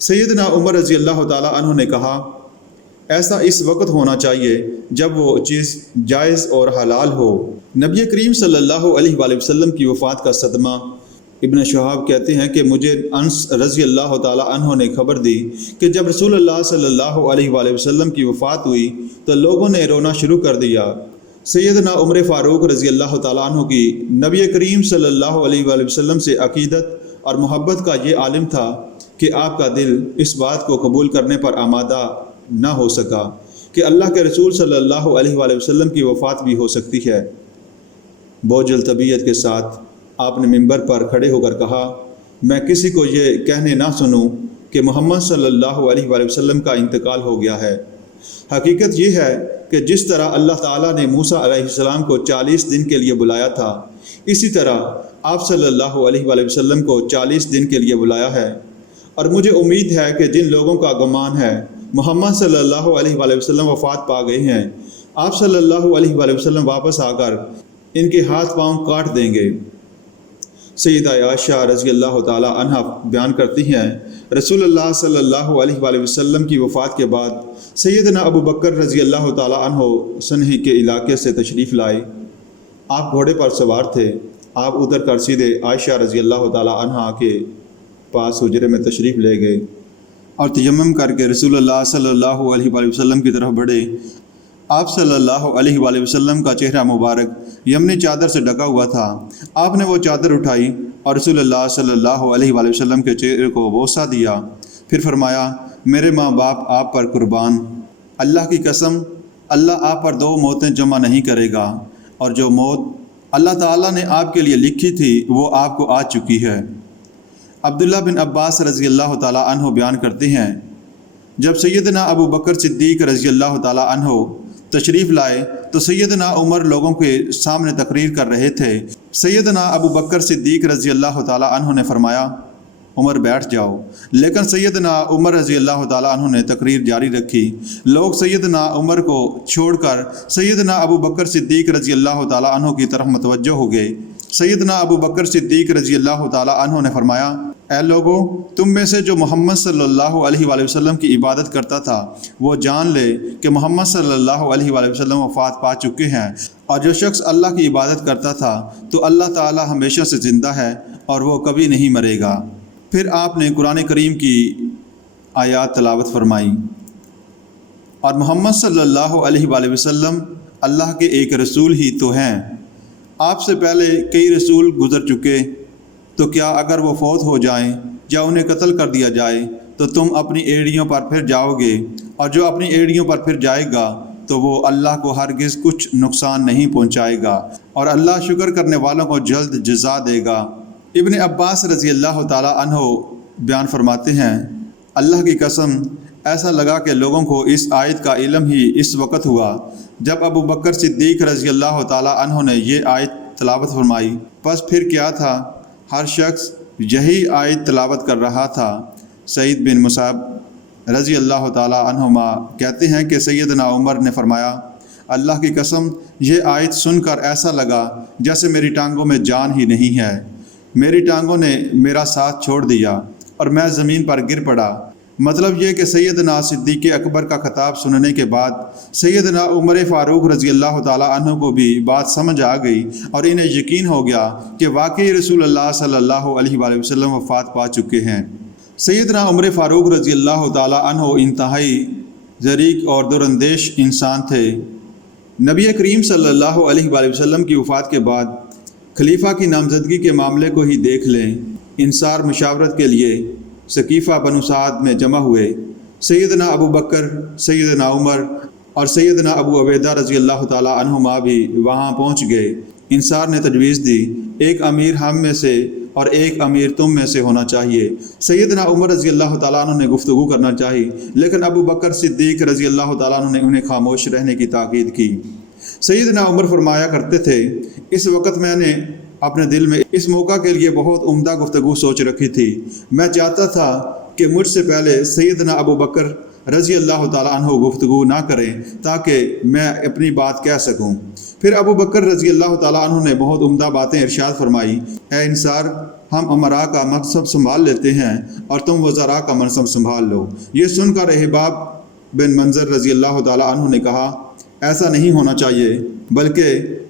سیدنا عمر رضی اللہ تعالیٰ عنہ نے کہا، ایسا اس وقت ہونا چاہیے جب وہ چیز جائز اور حلال ہو۔ نبی کریم صلی اللہ علیہ وآلہ وسلم کی وفات کا صدمہ۔ ابن شہاب کہتے ہیں کہ مجھے انس رضی اللہ تعالیٰ عنہ نے خبر دی کہ جب رسول اللہ صلی اللہ علیہ وآلہ وسلم کی وفات ہوئی تو لوگوں نے رونا شروع کر دیا۔ سیدنا عمر فاروق رضی اللہ تعالیٰ عنہ کی نبی کریم صلی اللہ علیہ وآلہ وسلم سے عقیدت اور محبت کا یہ عالم تھا کہ آپ کا دل اس بات کو قبول کرنے پر آمادہ نہ ہو سکا کہ اللہ کے رسول صلی اللہ علیہ وآلہ وسلم کی وفات بھی ہو سکتی ہے۔ بوجھل طبیعت کے ساتھ آپ نے منبر پر کھڑے ہو کر کہا، میں کسی کو یہ کہنے نہ سنوں کہ محمد صلی اللہ علیہ وآلہ وسلم کا انتقال ہو گیا ہے۔ حقیقت یہ ہے کہ جس طرح اللہ تعالیٰ نے موسیٰ علیہ السلام کو 40 دن کے لیے بلایا تھا، اسی طرح آپ صلی اللہ علیہ وآلہ وسلم کو 40 دن کے لیے بلایا ہے، اور مجھے امید ہے کہ جن لوگوں کا گمان ہے محمد صلی اللہ علیہ وآلہ وسلم وفات پا گئے ہیں، آپ صلی اللہ علیہ وآلہ وسلم واپس آ کر ان کے ہاتھ پاؤں کاٹ دیں گے۔ سیدہ عائشہ رضی اللہ تعالیٰ عنہ بیان کرتی ہیں، رسول اللہ صلی اللہ علیہ وآلہ وسلم کی وفات کے بعد سیدنا ابو بکر رضی اللہ تعالیٰ عنہ سنہی کے علاقے سے تشریف لائے۔ آپ گھوڑے پر سوار تھے۔ آپ اتر کر سیدھے عائشہ رضی اللہ تعالیٰ عنہ کے پاس حجرے میں تشریف لے گئے اور تیمم کر کے رسول اللہ صلی اللہ علیہ وآلہ وسلم کی طرف بڑھے۔ آپ صلی اللہ علیہ وآلہ وسلم کا چہرہ مبارک یمنی چادر سے ڈھکا ہوا تھا۔ آپ نے وہ چادر اٹھائی اور رسول اللہ صلی اللہ علیہ وآلہ وسلم کے چہرے کو بوسہ دیا، پھر فرمایا، میرے ماں باپ آپ پر قربان، اللہ کی قسم اللہ آپ پر 2 موتیں جمع نہیں کرے گا، اور جو موت اللہ تعالیٰ نے آپ کے لیے لکھی تھی وہ آپ کو آ چکی ہے۔ عبداللہ بن عباس رضی اللہ تعالیٰ عنہ بیان کرتے ہیں، جب سیدنا ابو بکر صدیق رضی اللہ تعالیٰ عنہ تشریف لائے تو سیدنا عمر لوگوں کے سامنے تقریر کر رہے تھے۔ سیدنا ابو بکر صدیق رضی اللہ تعالیٰ عنہ نے فرمایا، عمر بیٹھ جاؤ، لیکن سیدنا عمر رضی اللہ تعالیٰ عنہ نے تقریر جاری رکھی۔ لوگ سیدنا عمر کو چھوڑ کر سیدنا ابو بکر صدیق رضی اللہ تعالیٰ عنہ کی طرف متوجہ ہو گئے۔ سیدنا ابو بکر صدیق رضی اللہ تعالیٰ عنہ نے فرمایا، اے لوگو، تم میں سے جو محمد صلی اللہ علیہ وآلہ وسلم کی عبادت کرتا تھا وہ جان لے کہ محمد صلی اللہ علیہ وآلہ وسلم وفات پا چکے ہیں، اور جو شخص اللہ کی عبادت کرتا تھا تو اللہ تعالیٰ ہمیشہ سے زندہ ہے اور وہ کبھی نہیں مرے گا۔ پھر آپ نے قرآن کریم کی آیات تلاوت فرمائی، اور محمد صلی اللہ علیہ وآلہ وسلم اللہ کے ایک رسول ہی تو ہیں، آپ سے پہلے کئی رسول گزر چکے، تو کیا اگر وہ فوت ہو جائیں یا انہیں قتل کر دیا جائے تو تم اپنی ایڑیوں پر پھر جاؤ گے، اور جو اپنی ایڑیوں پر پھر جائے گا تو وہ اللہ کو ہرگز کچھ نقصان نہیں پہنچائے گا، اور اللہ شکر کرنے والوں کو جلد جزا دے گا۔ ابن عباس رضی اللہ تعالیٰ عنہ بیان فرماتے ہیں، اللہ کی قسم ایسا لگا کہ لوگوں کو اس آیت کا علم ہی اس وقت ہوا جب ابو بکر صدیق رضی اللہ تعالیٰ عنہ نے یہ آیت تلاوت فرمائی۔ پس پھر کیا تھا، ہر شخص یہی آیت تلاوت کر رہا تھا۔ سعید بن مصعب رضی اللہ تعالیٰ عنہما کہتے ہیں کہ سیدنا عمر نے فرمایا، اللہ کی قسم یہ آیت سن کر ایسا لگا جیسے میری ٹانگوں میں جان ہی نہیں ہے، میری ٹانگوں نے میرا ساتھ چھوڑ دیا اور میں زمین پر گر پڑا۔ مطلب یہ کہ سیدنا صدیق اکبر کا خطاب سننے کے بعد سیدنا عمر فاروق رضی اللہ تعالیٰ عنہ کو بھی بات سمجھ آ گئی اور انہیں یقین ہو گیا کہ واقعی رسول اللہ صلی اللہ علیہ وآلہ وسلم وفات پا چکے ہیں۔ سیدنا عمر فاروق رضی اللہ تعالیٰ عنہ انتہائی ذریع اور دراندیش انسان تھے۔ نبی کریم صلی اللہ علیہ وآلہ وسلم کی وفات کے بعد خلیفہ کی نامزدگی کے معاملے کو ہی دیکھ لیں۔ انصار مشاورت کے لیے ثقیفہ بنو سعد میں جمع ہوئے۔ سیدنا ابو بکر، سیدنا عمر اور سیدنا ابو عبیدہ رضی اللہ تعالیٰ عنہما بھی وہاں پہنچ گئے۔ انصار نے تجویز دی، ایک امیر ہم میں سے اور ایک امیر تم میں سے ہونا چاہیے۔ سیدنا عمر رضی اللہ تعالیٰ عنہ نے گفتگو کرنا چاہی، لیکن ابو بکر صدیق رضی اللہ تعالیٰ عنہ نے انہیں خاموش رہنے کی تاکید کی۔ سیدنا عمر فرمایا کرتے تھے، اس وقت میں نے اپنے دل میں اس موقع کے لیے بہت عمدہ گفتگو سوچ رکھی تھی۔ میں چاہتا تھا کہ مجھ سے پہلے سیدنا ابو بکر رضی اللہ تعالیٰ عنہ گفتگو نہ کریں تاکہ میں اپنی بات کہہ سکوں۔ پھر ابو بکر رضی اللہ تعالیٰ عنہ نے بہت عمدہ باتیں ارشاد فرمائی، اے انصار، ہم امراء کا منصب سنبھال لیتے ہیں اور تم وزراء کا منصب سنبھال لو۔ یہ سن کر احباب بن منظر رضی اللہ تعالیٰ عنہ نے کہا، ایسا نہیں ہونا چاہیے، بلکہ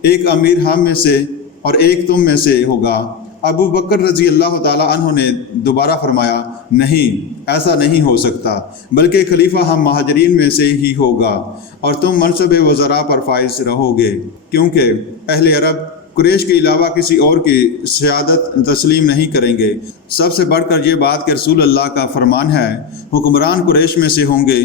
ایک امیر ہم میں سے اور ایک تم میں سے ہوگا۔ ابو بکر رضی اللہ تعالیٰ عنہ نے دوبارہ فرمایا، نہیں، ایسا نہیں ہو سکتا، بلکہ خلیفہ ہم مہاجرین میں سے ہی ہوگا اور تم منصب وزراء پر فائز رہو گے، کیونکہ اہل عرب قریش کے علاوہ کسی اور کی سیادت تسلیم نہیں کریں گے۔ سب سے بڑھ کر یہ بات کہ رسول اللہ کا فرمان ہے، حکمران قریش میں سے ہوں گے،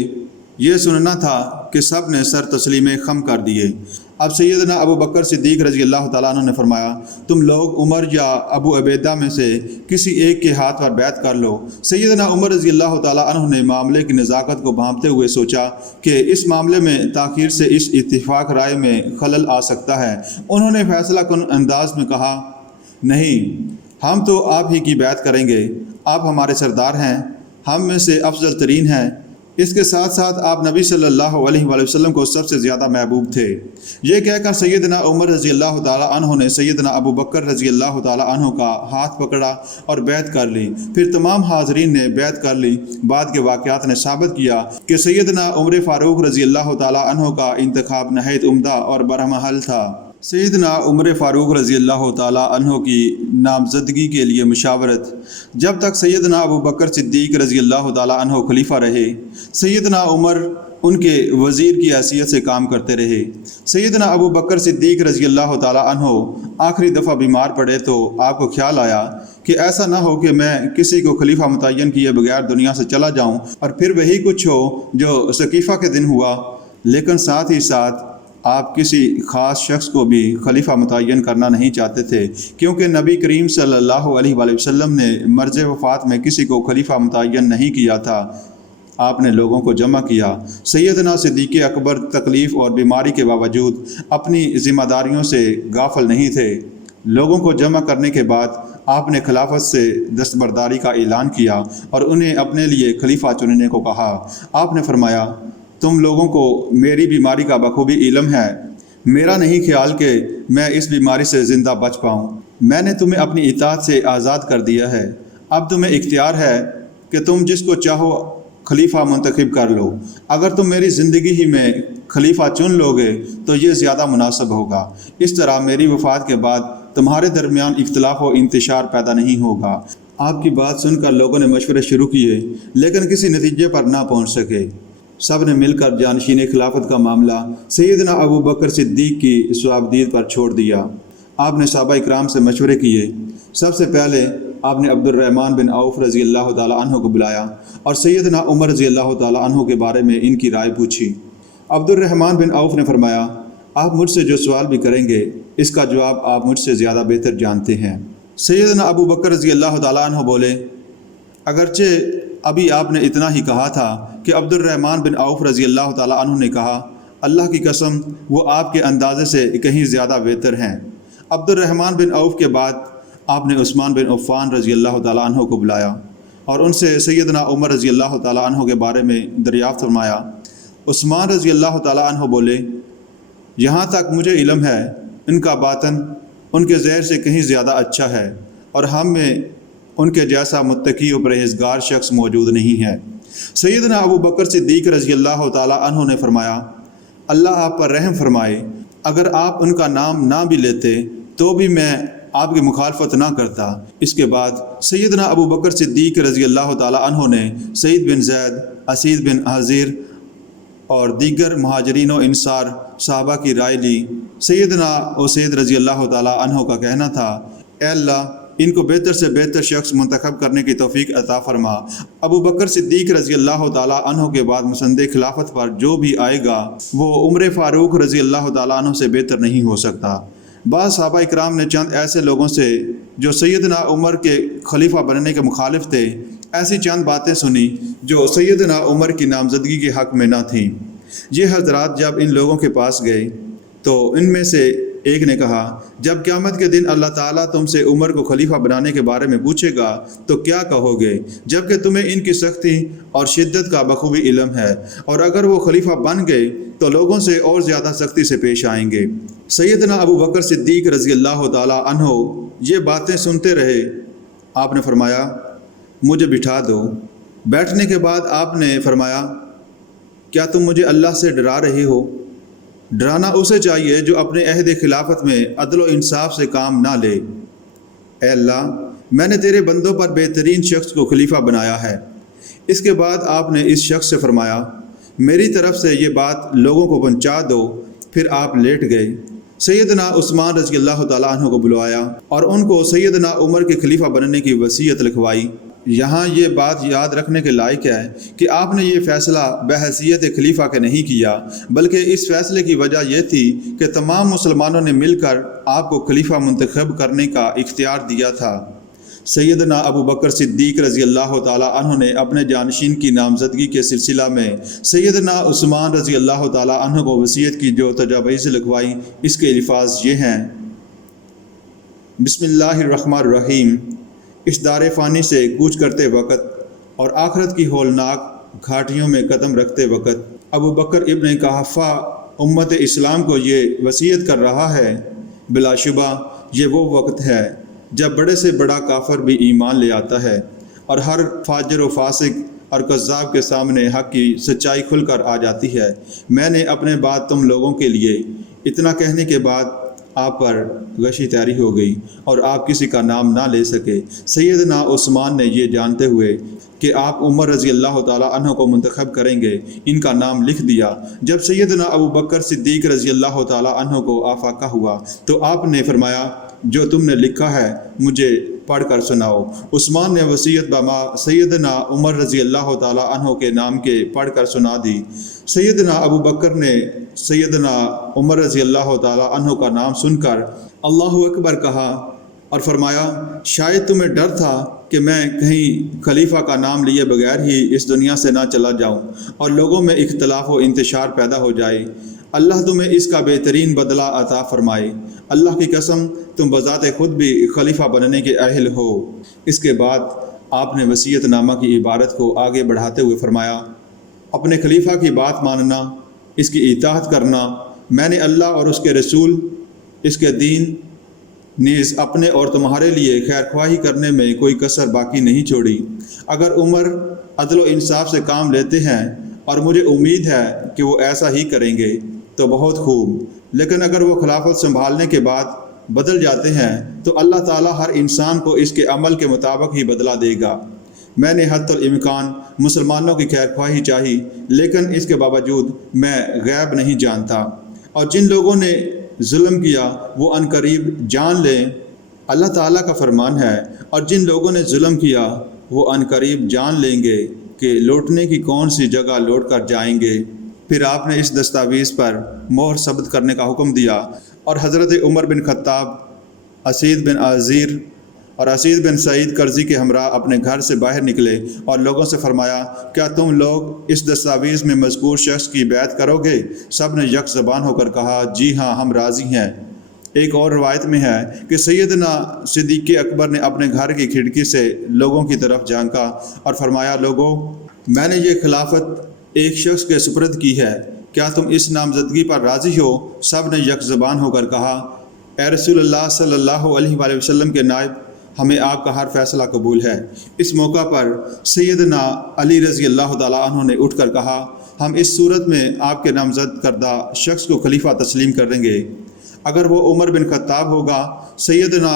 یہ سننا تھا کہ سب نے سر تسلیم خم کر دیے۔ اب سیدنا ابو بکر صدیق رضی اللہ تعالیٰ عنہ نے فرمایا، تم لوگ عمر یا ابو عبیدہ میں سے کسی ایک کے ہاتھ پر بیعت کر لو۔ سیدنا عمر رضی اللہ تعالیٰ عنہ نے معاملے کی نزاکت کو بھانپتے ہوئے سوچا کہ اس معاملے میں تاخیر سے اس اتفاق رائے میں خلل آ سکتا ہے۔ انہوں نے فیصلہ کن انداز میں کہا، نہیں، ہم تو آپ ہی کی بیعت کریں گے، آپ ہمارے سردار ہیں، ہم میں سے افضل ترین ہیں۔ اس کے ساتھ ساتھ آپ نبی صلی اللہ علیہ وآلہ وسلم کو سب سے زیادہ محبوب تھے۔ یہ کہہ کر سیدنا عمر رضی اللہ تعالیٰ عنہ نے سیدنا ابو بکر رضی اللہ تعالیٰ عنہ کا ہاتھ پکڑا اور بیعت کر لی۔ پھر تمام حاضرین نے بیعت کر لی۔ بعد کے واقعات نے ثابت کیا کہ سیدنا عمر فاروق رضی اللہ تعالیٰ عنہ کا انتخاب نہایت عمدہ اور برمحل تھا۔ سیدنا عمر فاروق رضی اللہ تعالیٰ عنہ کی نامزدگی کے لیے مشاورت۔ جب تک سیدنا ابو بکر صدیق رضی اللہ تعالیٰ عنہ خلیفہ رہے، سیدنا عمر ان کے وزیر کی حیثیت سے کام کرتے رہے۔ سیدنا ابو بکر صدیق رضی اللہ تعالیٰ عنہ آخری دفعہ بیمار پڑے تو آپ کو خیال آیا کہ ایسا نہ ہو کہ میں کسی کو خلیفہ متعین کیے بغیر دنیا سے چلا جاؤں اور پھر وہی کچھ ہو جو سقیفہ کے دن ہوا۔ لیکن ساتھ ہی ساتھ آپ کسی خاص شخص کو بھی خلیفہ متعین کرنا نہیں چاہتے تھے، کیونکہ نبی کریم صلی اللہ علیہ وآلہ وسلم نے مرض وفات میں کسی کو خلیفہ متعین نہیں کیا تھا۔ آپ نے لوگوں کو جمع کیا۔ سیدنا صدیق اکبر تکلیف اور بیماری کے باوجود اپنی ذمہ داریوں سے غافل نہیں تھے۔ لوگوں کو جمع کرنے کے بعد آپ نے خلافت سے دستبرداری کا اعلان کیا اور انہیں اپنے لیے خلیفہ چننے کو کہا۔ آپ نے فرمایا، تم لوگوں کو میری بیماری کا بخوبی علم ہے، میرا نہیں خیال کہ میں اس بیماری سے زندہ بچ پاؤں۔ میں نے تمہیں اپنی اطاعت سے آزاد کر دیا ہے، اب تمہیں اختیار ہے کہ تم جس کو چاہو خلیفہ منتخب کر لو۔ اگر تم میری زندگی ہی میں خلیفہ چن لو گے تو یہ زیادہ مناسب ہوگا، اس طرح میری وفات کے بعد تمہارے درمیان اختلاف و انتشار پیدا نہیں ہوگا۔ آپ کی بات سن کر لوگوں نے مشورے شروع کیے، لیکن کسی نتیجے پر نہ پہنچ سکے۔ سب نے مل کر جانشین خلافت کا معاملہ سیدنا ابو بکر صدیق کی صوابدید پر چھوڑ دیا۔ آپ نے صحابہ اکرام سے مشورے کیے۔ سب سے پہلے آپ نے عبد الرحمن بن عوف رضی اللہ تعالیٰ عنہ کو بلایا اور سیدنا عمر رضی اللہ تعالیٰ عنہ کے بارے میں ان کی رائے پوچھی۔ عبد الرحمن بن عوف نے فرمایا، آپ مجھ سے جو سوال بھی کریں گے اس کا جواب آپ مجھ سے زیادہ بہتر جانتے ہیں۔ سیدنا ابو بکر رضی اللہ تعالیٰ عنہ بولے، اگرچہ ابھی آپ نے اتنا ہی کہا تھا کہ عبد الرحمن بن عوف رضی اللہ تعالیٰ عنہ نے کہا، اللہ کی قسم وہ آپ کے اندازے سے کہیں زیادہ بہتر ہیں۔ عبد الرحمن بن عوف کے بعد آپ نے عثمان بن عفان رضی اللہ تعالیٰ عنہ کو بلایا اور ان سے سیدنا عمر رضی اللہ تعالیٰ عنہ کے بارے میں دریافت فرمایا۔ عثمان رضی اللہ تعالیٰ عنہ بولے، یہاں تک مجھے علم ہے ان کا باطن ان کے ظاہر سے کہیں زیادہ اچھا ہے اور ہم میں ان کے جیسا متقی و پرہیزگار شخص موجود نہیں ہے۔ سیدنا ابو بکر صدیق رضی اللہ تعالیٰ عنہ نے فرمایا، اللہ آپ پر رحم فرمائے، اگر آپ ان کا نام نہ بھی لیتے تو بھی میں آپ کی مخالفت نہ کرتا۔ اس کے بعد سیدنا ابو بکر صدیق رضی اللہ تعالیٰ عنہ نے سعید بن زید، اسید بن حضیر اور دیگر مہاجرین و انصار صحابہ کی رائے لی۔ سیدنا اسید رضی اللہ تعالیٰ عنہ کا کہنا تھا، اے اللہ، ان کو بہتر سے بہتر شخص منتخب کرنے کی توفیق عطا فرما۔ ابو بکر صدیق رضی اللہ تعالیٰ عنہ کے بعد مسند خلافت پر جو بھی آئے گا وہ عمر فاروق رضی اللہ تعالیٰ عنہ سے بہتر نہیں ہو سکتا۔ بعض صحابہ اکرام نے چند ایسے لوگوں سے جو سیدنا عمر کے خلیفہ بننے کے مخالف تھے ایسی چند باتیں سنی جو سیدنا عمر کی نامزدگی کے حق میں نہ تھیں۔ یہ حضرات جب ان لوگوں کے پاس گئے تو ان میں سے ایک نے کہا جب قیامت کے دن اللہ تعالیٰ تم سے عمر کو خلیفہ بنانے کے بارے میں پوچھے گا تو کیا کہو گے، جبکہ تمہیں ان کی سختی اور شدت کا بخوبی علم ہے، اور اگر وہ خلیفہ بن گئے تو لوگوں سے اور زیادہ سختی سے پیش آئیں گے۔ سیدنا ابو بکر صدیق رضی اللہ تعالیٰ عنہ یہ باتیں سنتے رہے۔ آپ نے فرمایا مجھے بٹھا دو۔ بیٹھنے کے بعد آپ نے فرمایا کیا تم مجھے اللہ سے ڈرا رہے ہو؟ ڈرانا اسے چاہیے جو اپنے عہد خلافت میں عدل و انصاف سے کام نہ لے۔ اے اللہ، میں نے تیرے بندوں پر بہترین شخص کو خلیفہ بنایا ہے۔ اس کے بعد آپ نے اس شخص سے فرمایا میری طرف سے یہ بات لوگوں کو پہنچا دو۔ پھر آپ لیٹ گئے۔ سیدنا عثمان رضی اللہ تعالیٰ عنہ کو بلوایا اور ان کو سیدنا عمر کے خلیفہ بننے کی وصیت لکھوائی۔ یہاں یہ بات یاد رکھنے کے لائق ہے کہ آپ نے یہ فیصلہ بحیثیت خلیفہ کے نہیں کیا، بلکہ اس فیصلے کی وجہ یہ تھی کہ تمام مسلمانوں نے مل کر آپ کو خلیفہ منتخب کرنے کا اختیار دیا تھا۔ سیدنا ابو بکر صدیق رضی اللہ تعالیٰ عنہ نے اپنے جانشین کی نامزدگی کے سلسلہ میں سیدنا عثمان رضی اللہ تعالیٰ عنہ کو وصیت کی جو تجاویز لکھوائی، اس کے الفاظ یہ ہیں: بسم اللہ الرحمن الرحیم۔ اس دار فانی سے کوچ کرتے وقت اور آخرت کی ہولناک گھاٹیوں میں قدم رکھتے وقت ابو بکر ابن قحافہ امت اسلام کو یہ وصیت کر رہا ہے، بلا شبہ یہ وہ وقت ہے جب بڑے سے بڑا کافر بھی ایمان لے آتا ہے اور ہر فاجر و فاسق اور کذاب کے سامنے حق کی سچائی کھل کر آ جاتی ہے۔ میں نے اپنے بعد تم لوگوں کے لیے اتنا کہنے کے بعد آپ پر غشی طاری ہو گئی اور آپ کسی کا نام نہ لے سکے۔ سیدنا عثمان نے یہ جانتے ہوئے کہ آپ عمر رضی اللہ تعالیٰ عنہ کو منتخب کریں گے، ان کا نام لکھ دیا۔ جب سیدنا ابو بکر صدیق رضی اللہ تعالیٰ عنہ کو آفاقہ ہوا تو آپ نے فرمایا جو تم نے لکھا ہے مجھے پڑھ کر سناؤ۔ عثمان نے وصیت بما سیدنا عمر رضی اللہ تعالیٰ عنہ کے نام کے پڑھ کر سنا دی۔ سیدنا ابو بکر نے سیدنا عمر رضی اللہ تعالیٰ عنہ کا نام سن کر اللہ اکبر کہا اور فرمایا شاید تمہیں ڈر تھا کہ میں کہیں خلیفہ کا نام لیے بغیر ہی اس دنیا سے نہ چلا جاؤں اور لوگوں میں اختلاف و انتشار پیدا ہو جائے۔ اللہ تمہیں اس کا بہترین بدلہ عطا فرمائے۔ اللہ کی قسم تم بذات خود بھی خلیفہ بننے کے اہل ہو۔ اس کے بعد آپ نے وصیت نامہ کی عبارت کو آگے بڑھاتے ہوئے فرمایا اپنے خلیفہ کی بات ماننا، اس کی اطاعت کرنا۔ میں نے اللہ اور اس کے رسول، اس کے دین نیز اپنے اور تمہارے لیے خیر خواہی کرنے میں کوئی کسر باقی نہیں چھوڑی۔ اگر عمر عدل و انصاف سے کام لیتے ہیں اور مجھے امید ہے کہ وہ ایسا ہی کریں گے تو بہت خوب، لیکن اگر وہ خلافت سنبھالنے کے بعد بدل جاتے ہیں تو اللہ تعالیٰ ہر انسان کو اس کے عمل کے مطابق ہی بدلہ دے گا۔ میں نے حتی الامکان مسلمانوں کی خیر خواہی چاہی، لیکن اس کے باوجود میں غیب نہیں جانتا، اور جن لوگوں نے ظلم کیا وہ عنقریب جان لیں، اللہ تعالیٰ کا فرمان ہے، اور جن لوگوں نے ظلم کیا وہ عنقریب جان لیں گے کہ لوٹنے کی کون سی جگہ لوٹ کر جائیں گے۔ پھر آپ نے اس دستاویز پر مہر ثبت کرنے کا حکم دیا اور حضرت عمر بن خطاب، اسید بن عزیر اور اسید بن سعید کرزی کے ہمراہ اپنے گھر سے باہر نکلے اور لوگوں سے فرمایا کیا تم لوگ اس دستاویز میں مذکور شخص کی بیعت کرو گے؟ سب نے یک زبان ہو کر کہا جی ہاں، ہم راضی ہیں۔ ایک اور روایت میں ہے کہ سیدنا صدیق اکبر نے اپنے گھر کی کھڑکی سے لوگوں کی طرف جھانکا اور فرمایا لوگو، میں نے یہ خلافت ایک شخص کے سپرد کی ہے، کیا تم اس نامزدگی پر راضی ہو؟ سب نے یک زبان ہو کر کہا اے رسول اللہ صلی اللہ علیہ وآلہ وسلم کے نائب، ہمیں آپ کا ہر فیصلہ قبول ہے۔ اس موقع پر سیدنا علی رضی اللہ تعالیٰ عنہ نے اٹھ کر کہا ہم اس صورت میں آپ کے نامزد کردہ شخص کو خلیفہ تسلیم کریں گے، اگر وہ عمر بن خطاب ہوگا۔ سیدنا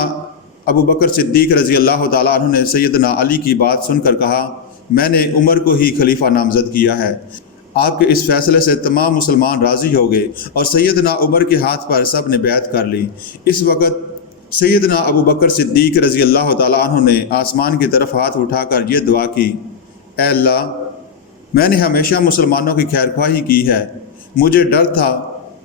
ابو بکر صدیق رضی اللہ تعالیٰ عنہ نے سیدنا علی کی بات سن کر کہا میں نے عمر کو ہی خلیفہ نامزد کیا ہے۔ آپ کے اس فیصلے سے تمام مسلمان راضی ہو گئے اور سیدنا عمر کے ہاتھ پر سب نے بیعت کر لی۔ اس وقت سیدنا ابو بکر صدیق رضی اللہ تعالیٰ عنہ نے آسمان کی طرف ہاتھ اٹھا کر یہ دعا کی اے اللہ، میں نے ہمیشہ مسلمانوں کی خیر خواہی کی ہے، مجھے ڈر تھا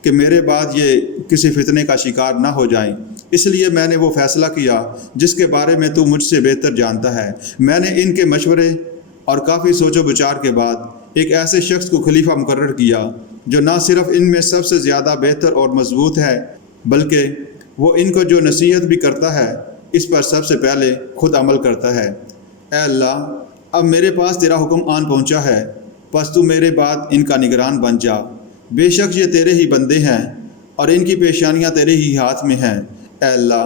کہ میرے بعد یہ کسی فتنے کا شکار نہ ہو جائیں، اس لیے میں نے وہ فیصلہ کیا جس کے بارے میں تو مجھ سے بہتر جانتا ہے۔ میں نے ان کے مشورے اور کافی سوچ و بچار کے بعد ایک ایسے شخص کو خلیفہ مقرر کیا جو نہ صرف ان میں سب سے زیادہ بہتر اور مضبوط ہے بلکہ وہ ان کو جو نصیحت بھی کرتا ہے اس پر سب سے پہلے خود عمل کرتا ہے۔ اے اللہ، اب میرے پاس تیرا حکم آن پہنچا ہے، پس تو میرے بعد ان کا نگران بن جا۔ بے شک یہ تیرے ہی بندے ہیں اور ان کی پیشانیاں تیرے ہی ہاتھ میں ہیں۔ اے اللہ،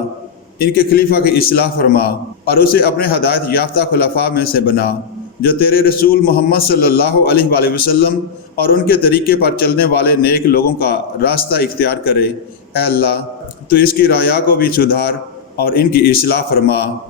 ان کے خلیفہ کی اصلاح فرما اور اسے اپنے ہدایت یافتہ خلفاء میں سے بنا، جو تیرے رسول محمد صلی اللہ علیہ وآلہ وسلم اور ان کے طریقے پر چلنے والے نیک لوگوں کا راستہ اختیار کرے۔ اے اللہ، تو اس کی رعایا کو بھی سدھار اور ان کی اصلاح فرما۔